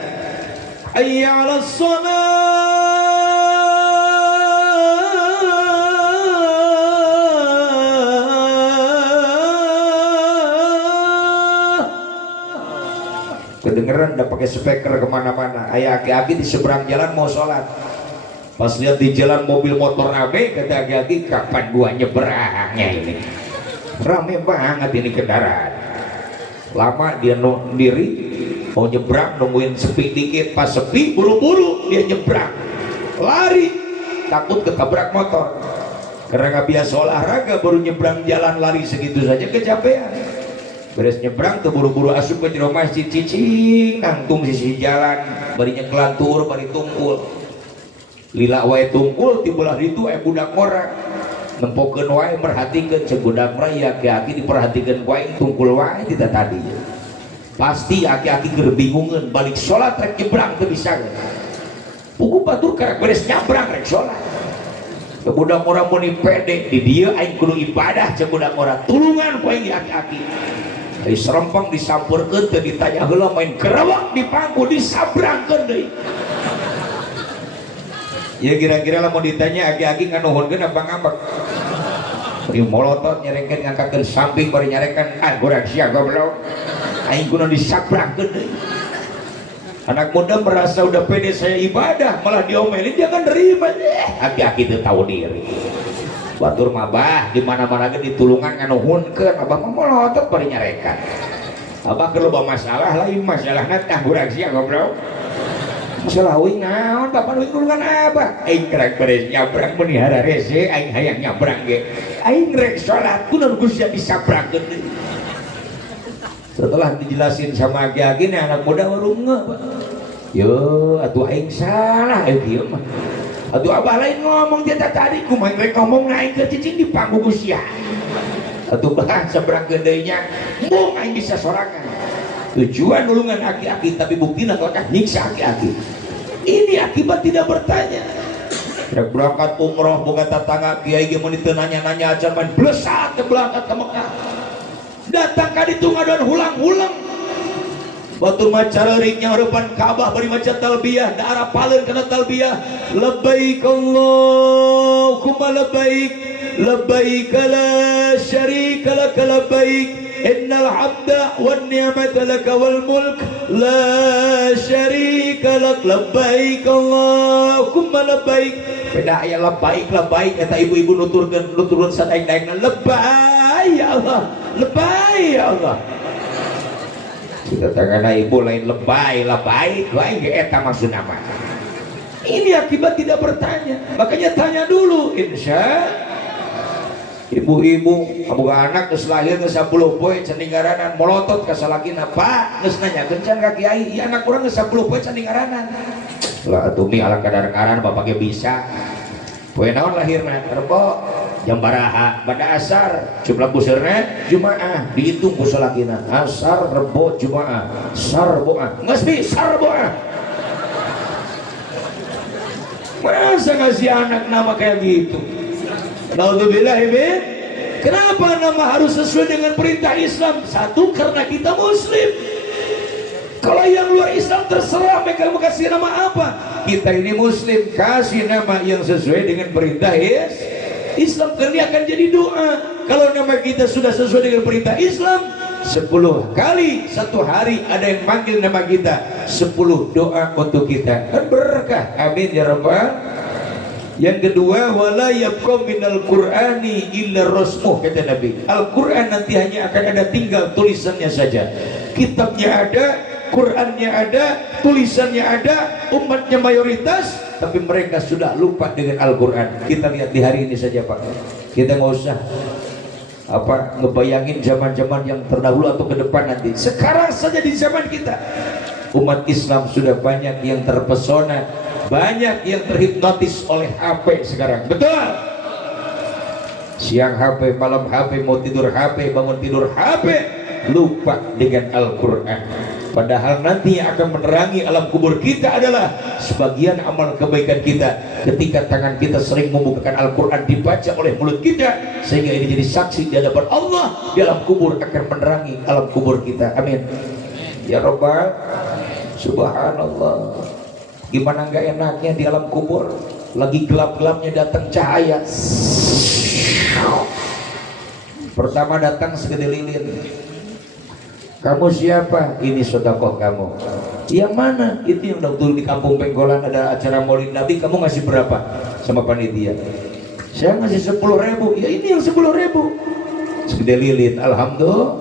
hayya 'alas shalah, kedengeran udah pakai speaker kemana-mana. Ayah aki-aki di seberang jalan mau sholat, pas lihat di jalan mobil motor rame, kata aki-aki kapan gua nyeberangnya ini, rame banget ini kendaraan. Lama dia diri mau nyebrang, nungguin sepi dikit, pas sepi buru-buru dia nyebrang, lari takut ketabrak motor karena nggak biasa olahraga, baru nyebrang jalan lari segitu saja kecapean. Beres nyebrang tuh buru-buru asup ke jero masjid, cicing nangtung sisi jalan, barinya kelantur, bari tungkul lila wae tungkul tibulah itu budak orang nempokeun wae merhatikeun cek budak raya aki-aki diperhatikeun wae tungkul wae tidak tadi pasti aki-aki keur bingungeun balik sholat rek nyebrang teu bisa buku batur karek beres nyebrang rek sholat ke budak orang muni pede di dieu aing kudu ibadah cek budak orang tulungan ku aing aki-aki. Dari serempang disampurkeun teu ditanya heula main kerawak di pangku disabrangkeun deui. Ya kira-kira lah mau ditanya aki-aki nganuhunkeun apa ngambek. Bari molotot nyerengkeun ngangkatkeun samping bari nyarekan goreng sia goblok. Aing kudu disabrangkeun deui. Anak muda merasa udah pede saya ibadah malah diomelin dia kan nerima. Aki-aki teu tahu diri. Batur mabah di mana-mana ge ditulungan nganuhunkeun abah mah molotot bari nyarekan. Abah keur loba masalah lain masalahna tah urang sia goblok. Masalah euy naon bapak euy tulungan abah. Aing kerek beres nyabrang menihara rese aing hayang nyabrang ge. Aing rek salat kunaon Gusti disabrangkeun deui. Setelah dijelasin sama aki-aki anak muda baru ngeh, Pak. Yo atuh aing salah kieu mah. Aduh abah lain ngomong dia tadi kumaha rek ngomong aing ke cicing di pangku Gusti. Atuh bah seberang gedenya mung aing bisa sorangan. Tujuan nulungan aki-aki tapi buktina kelakah nyiksa aki-aki. Ini akibat tidak bertanya. Rek berangkat umroh boga tatangga kiai ge mun teu nanya-nanya acan main blesat ke berangkat ke Mekah. Datang ka ditu ngadoan hulang-hulang. Batur maca reureuknya harapan Ka'bah bari maca talbiyah da arah paleun kana talbiyah labbaik Allahumma labbaik labbaik la syarika lak labbaik innal hamda wan ni'mata lak wal mulk la syarika lak labbaik Allahumma labbaik. Beda aya labbaik labbaik eta ibu-ibu nuturkeun sadaeng-daengna labbaik ya Allah labbaik ya Allah. Kita tengah ibu lain lebay baik eta maksud nama. Ini akibat tidak bertanya. Makanya tanya dulu insya. ibu-ibu kamu anak geus lahir geus 10 poe cendingaranan molotot ka salakina Pak geus nanyakeun can ka kiai ieu anak urang geus 10 poe cendingaranan lah atuh mi ala kadar-kadaran bapak ge bisa poe naon lahirna rebo jam baraha pada asar jumlah buseurna jumaah dihitung ku salakina asar rebo jumaah sar boah geus bi sar boah masa ngasih anak nama kayak gitu. Naudzubillah min. Kenapa nama harus sesuai dengan perintah Islam? Satu, karena kita muslim. Kalau yang luar Islam terserah mereka mau kasih nama apa. Kita ini muslim, kasih nama yang sesuai dengan perintah Islam. Karena akan jadi doa. Kalau nama kita sudah sesuai dengan perintah Islam, 10 kali satu hari ada yang manggil nama kita, 10 doa untuk kita, kan berkah. Amin ya rabbal. Yang kedua, wala yabqa minal qur'ani illa rasmuh, kata Nabi. Al-Quran nanti hanya akan ada tinggal tulisannya saja. Kitabnya ada, Qurannya ada, tulisannya ada, umatnya mayoritas, tapi mereka sudah lupa dengan Al-Quran. Kita lihat di hari ini saja Pak. Kita nggak usah ngebayangin zaman-zaman yang terdahulu atau ke depan nanti. Sekarang saja di zaman kita, umat Islam sudah banyak yang terpesona, banyak yang terhipnotis oleh HP sekarang. Betul? Siang HP, malam HP, mau tidur HP, bangun tidur HP, lupa dengan Al-Quran. Padahal nanti yang akan menerangi alam kubur kita adalah sebagian amal kebaikan kita ketika tangan kita sering membukakan Al-Quran dibaca oleh mulut kita, sehingga ini jadi saksi di hadapan Allah di alam kubur akan menerangi alam kubur kita. Amin ya Rabbal. Subhanallah, gimana nggak enaknya di alam kubur, lagi gelap-gelapnya datang cahaya. Pertama datang segede lilin. Kamu siapa? Ini sedekah kamu. Yang mana? Itu yang waktu di Kampung Penggolan ada acara Maulid Nabi, kamu ngasih berapa sama panitia? Saya ngasih 10.000. Ya ini yang 10.000. Segede lilin. Alhamdulillah.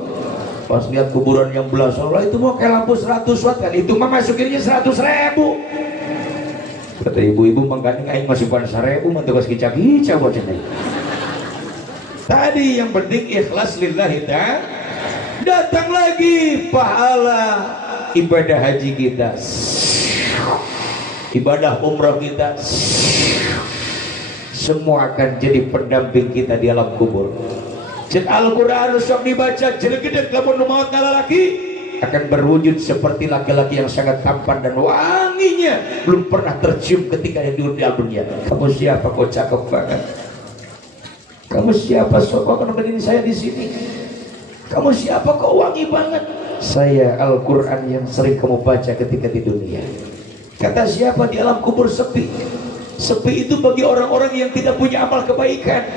Pas lihat kuburan yang belas Allah itu mau kayak lampu 100 watt kan, itu mah masukinnya 100.000. Kata ibu-ibu menggandeng aing masukan 1.000 mah tugas kicak-kicak buat ini. Tadi yang penting ikhlas lillahi ta'ala. Datang lagi pahala ibadah haji kita, ibadah umrah kita, semua akan jadi pendamping kita di alam kubur. Cek Al-Quran sok dibaca jelek-jelek lamun maut lalaki akan berwujud seperti laki-laki yang sangat tampan dan wanginya belum pernah tercium ketika di dunia. Kamu siapa kok cakep banget? Kamu siapa sok kok nemenin saya di sini? Kamu siapa kok wangi banget? Saya Al-Quran yang sering kamu baca ketika di dunia. Kata siapa? Di alam kubur sepi. Sepi itu bagi orang-orang yang tidak punya amal kebaikan.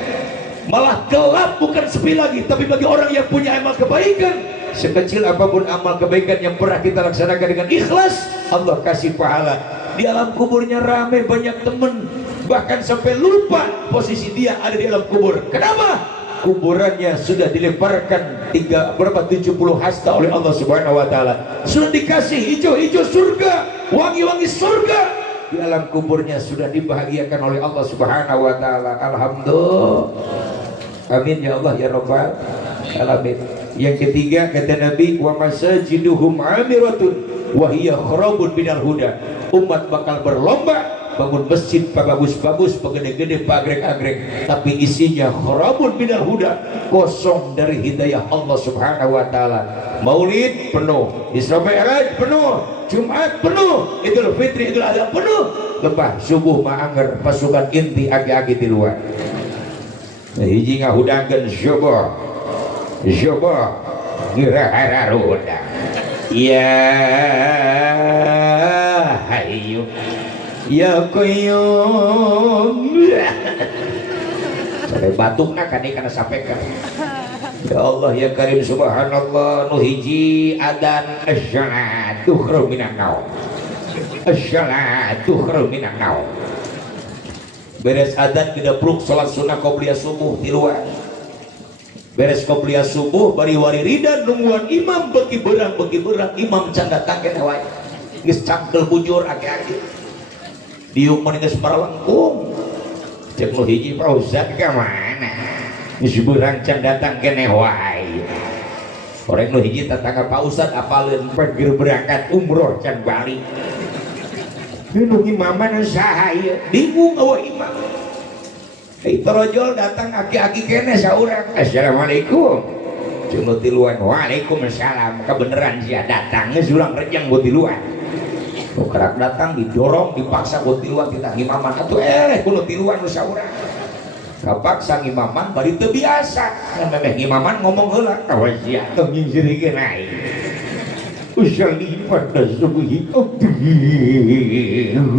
Malah gelap, bukan sepi lagi, tapi bagi orang yang punya amal kebaikan, sekecil apapun amal kebaikan yang pernah kita laksanakan dengan ikhlas, Allah kasih pahala. Di alam kuburnya ramai, banyak temen, bahkan sampai lupa posisi dia ada di alam kubur. Kenapa? Kuburannya sudah dilemparkan 70 hasta oleh Allah Subhanahu wa taala. Sudah dikasih hijau-hijau surga, wangi-wangi surga. Di alam kuburnya sudah dibahagiakan oleh Allah Subhanahu wa taala. Alhamdulillah. Amin ya Allah ya Rabbal alamin. Yang ketiga kata Nabi, wa masajiduhum amiratun wa hiya kharabun minal huda. Umat bakal berlomba bangun masjid bagus-bagus, pegede-gede, pagrek-agrek, tapi isinya kharabun minal huda, kosong dari hidayah Allah Subhanahu wa taala. Maulid penuh, Isra Mi'raj penuh, Jumat penuh, Idul Fitri, Idul Adha penuh, lebah subuh maanger pasukan inti agi-agi di luar. Nah, hiji ngahudangkeun syubuh ngirahararuda. Ya hayyu ya qayyum. Sampai batukna kan ieu kana sampaikan. Ya Allah ya Karim subhanallah, nu hiji adzan asy-syalatu khairum minan naum. Asy-syalatu khairum minan naum. Beres adzan kidapruk salat sunnah qobliyah subuh di luar. Beres qobliyah subuh bari wariridan nungguan imam beki beurang imam can datang keneh wae. Geus cangkel bujur ake-ake. Diuk mah geus maralengkung. Cek nu hiji Pak Ustaz ka mana? seberang can datang kene wae orang nu hiji tetangga Pak Ustad apaleun pergi berangkat umroh can balik nu imaman saha ieu bingung eueuh imam Itorojol datang aki-aki kene saurang assalamualaikum cuma tiluan waalaikumsalam kebeneran sih datang surang rejang buat tiluan kerak datang didorong dipaksa buat tiluan kita imaman atuh kuno tiluan saurang kapaksa imaman bari teu biasa memeh imaman ngomong heula awas ya teu nyingirikeun aing usalli pada subuhi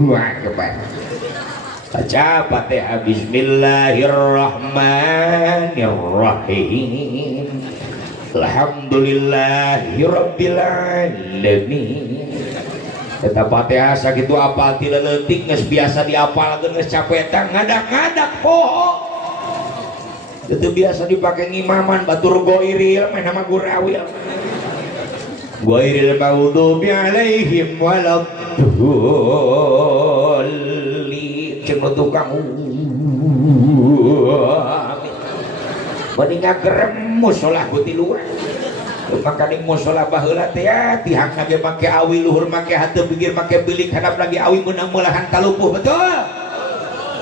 wah kepan baca Fatihah bismillahirrahmanirrahim alhamdulillahirabbil alamin eta Fatihah sakitu apal ti leutik geus biasa diapalkeun geus capetan ngadak-ngadak poho teu biasa dipake ngimaman batur goiril mah nama gurawil goiril maghdubi alaihim waladdallin cuma tukang mending gerem musola putih luar makanya musola baheula teh ya tihang nage make awi luhur make hateu pikir make bilik hadap lagi awi meunang meulahan kalupuh betul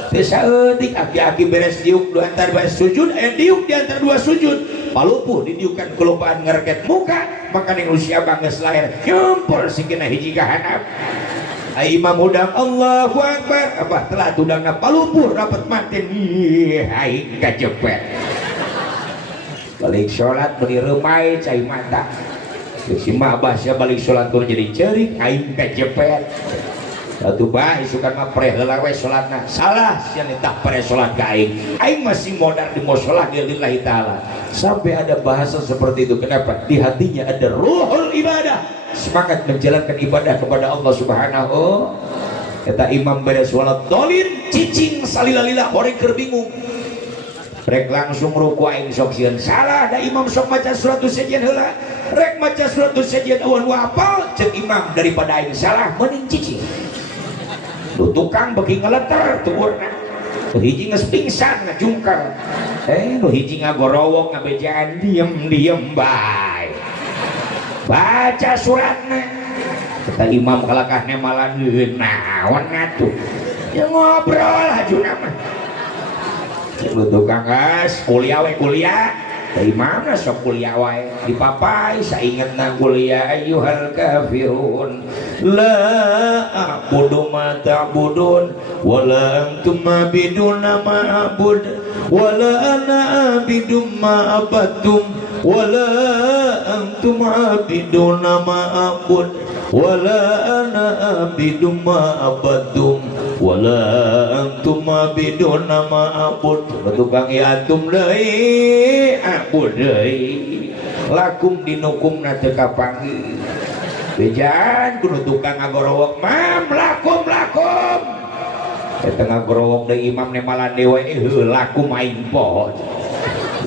teu saeutik aki-aki beres diuk di antara beres sujud diuk di antara dua sujud palupuh didiukan kelupaan ngereket muka makanya usia geus lahir nyumpul sikina hiji ka handap imam udang Allahu Akbar apa telah tudangna palupuh rapat manten aing kacepet balik sholat beli remai cai mata si mah bahasa balik sholat tuh jadi cerik aing kacepet satu bae suka mah pre heula we sholatna salah sia tak pre sholat ka aing masih modal di mushola lillahi taala sampai ada bahasa seperti itu kenapa di hatinya ada ruhul ibadah semangat menjalankan ibadah kepada Allah Subhanahu. Kata imam beres sholat dolin cicing salila-lila orang keur bingung rek langsung ruku aing sok sieun salah da imam sok maca suratus sajian heula rek maca suratus sajian awan wapal ceuk imam daripada aing salah mending cicing lu tukang beuki ngeleter tuurna nu hiji geus pingsan ngajungkar nu hiji ngagorowok ngabejaan diem bae baca suratna kata imam kalakahnya malah naon ngatuh ya ngobrol hajuna mah lu tukang gas kuliah we kuliah dari mana sok kuliah wae dipapai saingetna kuliah ayyuhal kafirun la a'budu ma ta'budun wala antum ma'biduna ma'bud wala ana abidu ma abattum wala antum abiduna ma'abud wala ana abidu ma'abadum wala antum abiduna ma'abud tukang ya antum deui abud deui lakum dinukumna teu kapanggih bejaan kudu tukang ngagorowok mam lakum eta ngagorowok deui imam nemalan dewe lakum aing poho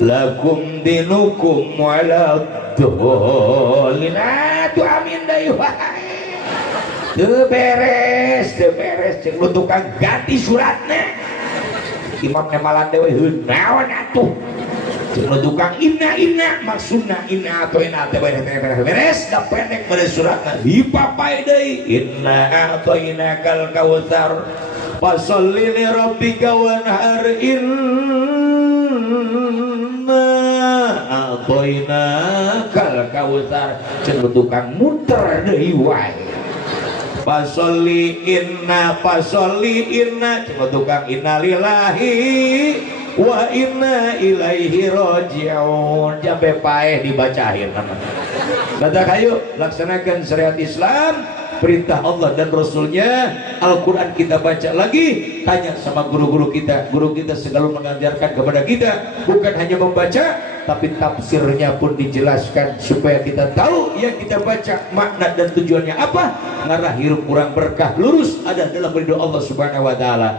lakum dinukum waladhdallin atuh amin deui wae teu beres ceuk lu tukang ganti suratna imam nemalan dewe naon atuh ceuk lu tukang inna maksudna inna atau inna teh beres da pendek beres suratna dipapai deui inna a'tainakal kautsar fasholli li rabbika wanhar atoina kal kautsar cenah tukang muter deui wae fasolli inna cenah tukang innalillahi wa inna ilaihi raji'un jampe paeh dibacain kata kayu laksanakan syariat Islam perintah Allah dan Rasulnya Al-Quran kita baca lagi tanya sama guru kita selalu mengajarkan kepada kita bukan hanya membaca tapi tafsirnya pun dijelaskan supaya kita tahu yang kita baca makna dan tujuannya apa ngarah hirup kurang berkah lurus ada dalam ridho Allah Subhanahu wa taala.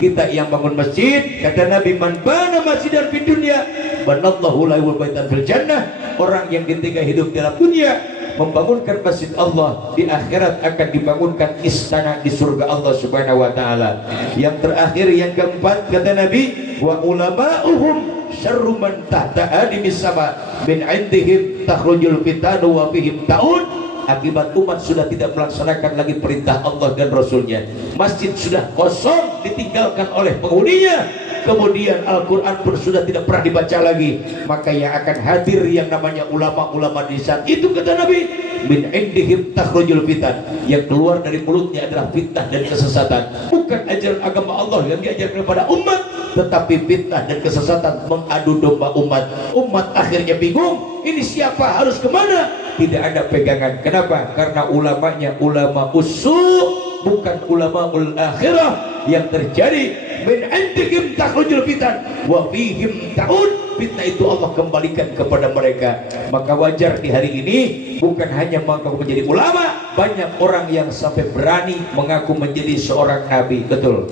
Kita yang bangun masjid kata Nabi man bana masjidan fid dunya banallahu lahu baitan fil jannah orang yang ketika hidup dalam dunia membangunkan masjid Allah di akhirat akan dibangunkan istana di surga Allah Subhanahu wa taala. Yang terakhir yang keempat kata Nabi wa ulama'uhum syarru man tahta adimis sama min indihim takhrujul fitanu wa fihim ta'un. Akibat umat sudah tidak melaksanakan lagi perintah Allah dan Rasulnya, masjid sudah kosong ditinggalkan oleh penghuninya, kemudian Al-Quran pun sudah tidak pernah dibaca lagi, maka yang akan hadir yang namanya ulama-ulama di saat itu, kata Nabi, min indihim takhrujul fitan, yang keluar dari mulutnya adalah fitnah dan kesesatan, bukan ajaran agama Allah yang diajarkan kepada umat, tetapi fitnah dan kesesatan mengadu domba umat. Umat akhirnya bingung, ini siapa, harus kemana? Tidak ada pegangan. Kenapa? Karena ulamanya ulama usul, bukan ulama akhirah. Yang terjadi min indihim takhrujul fitan wa fihim ta'ud, fitnah itu Allah kembalikan kepada mereka. Maka wajar di hari ini bukan hanya mengaku menjadi ulama, banyak orang yang sampai berani mengaku menjadi seorang nabi. Betul.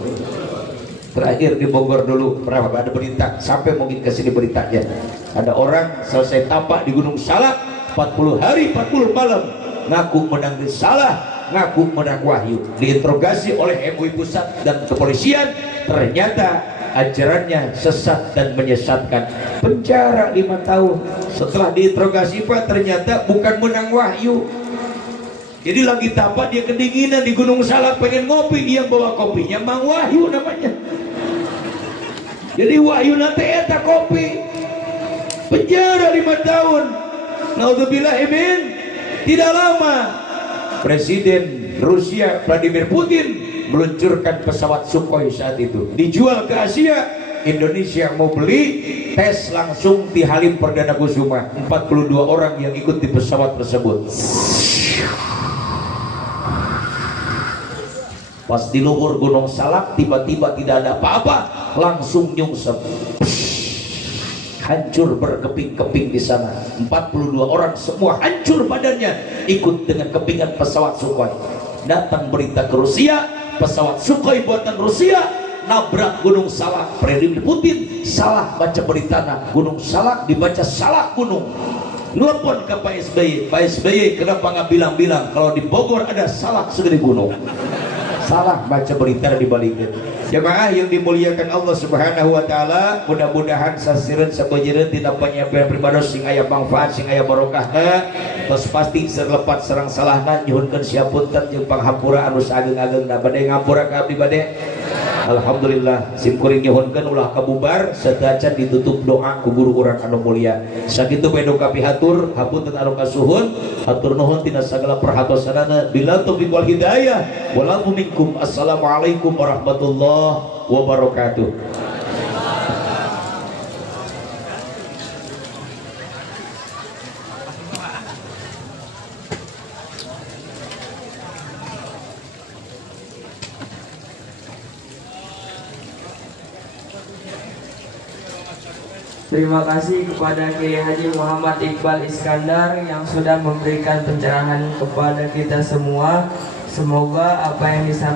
Terakhir di Bogor dulu pernah ada berita, sampai mungkin ke sini beritanya, ada orang selesai tapak di Gunung Salak 40 hari 40 malam ngaku menang risalah, ngaku menang wahyu, diinterogasi oleh MUI pusat dan kepolisian, ternyata ajarannya sesat dan menyesatkan, penjara 5 tahun. Setelah diinterogasi Pak, ternyata bukan menang wahyu. Jadi lagi tapak dia kedinginan di Gunung Salak, pengen ngopi, dia bawa kopinya Mang Wahyu namanya. Jadi wahyu nanti eta kopi, penjara 5 tahun. Naudzubillah min. Tidak lama Presiden Rusia Vladimir Putin meluncurkan pesawat Sukhoi saat itu, dijual ke Asia. Indonesia mau beli, tes langsung di Halim Perdana Kusuma, 42 orang yang ikut di pesawat tersebut. Pas di luhur Gunung Salak tiba-tiba tidak ada apa-apa, langsung nyungsep, hancur berkeping-keping di sana. 42 orang semua hancur badannya, ikut dengan kepingan pesawat Sukhoi. Datang berita ke Rusia, pesawat Sukhoi buatan Rusia nabrak Gunung Salak. Presiden Putin salah baca beritanya, Gunung Salak dibaca Salak Gunung. Nelpon ke Pak SBY, Pak SBY kenapa nggak bilang-bilang kalau di Bogor ada Salak segede gunung? Salah baca berita dibalikin. Jemaah yang dimuliakan Allah Subhanahu wa taala, mudah-mudahan sasireun sabejereun tina penyampaian pribados sing aya manfaat, sing aya barokahna, tos pasti serlepat sareng salahna nyuhunkeun siapunten jeung panghampura anu saageng-agengna. Bade ngampura ka abdi bade. Alhamdulillah sim kuring nyuhunkeun ulah kabubar sadaya ditutup doa ku guru urang anu mulia. Sakitu bae doa pihatur, hapunten anu kasuhun, hatur nuhun tina sagala perhatosanana. Bila taufiq wal hidayah, walafu minkum. Assalamualaikum warahmatullahi wabarakatuh. Terima kasih kepada Kiai Haji Muhammad Iqbal Iskandar yang sudah memberikan pencerahan kepada kita semua. Semoga apa yang disampaikan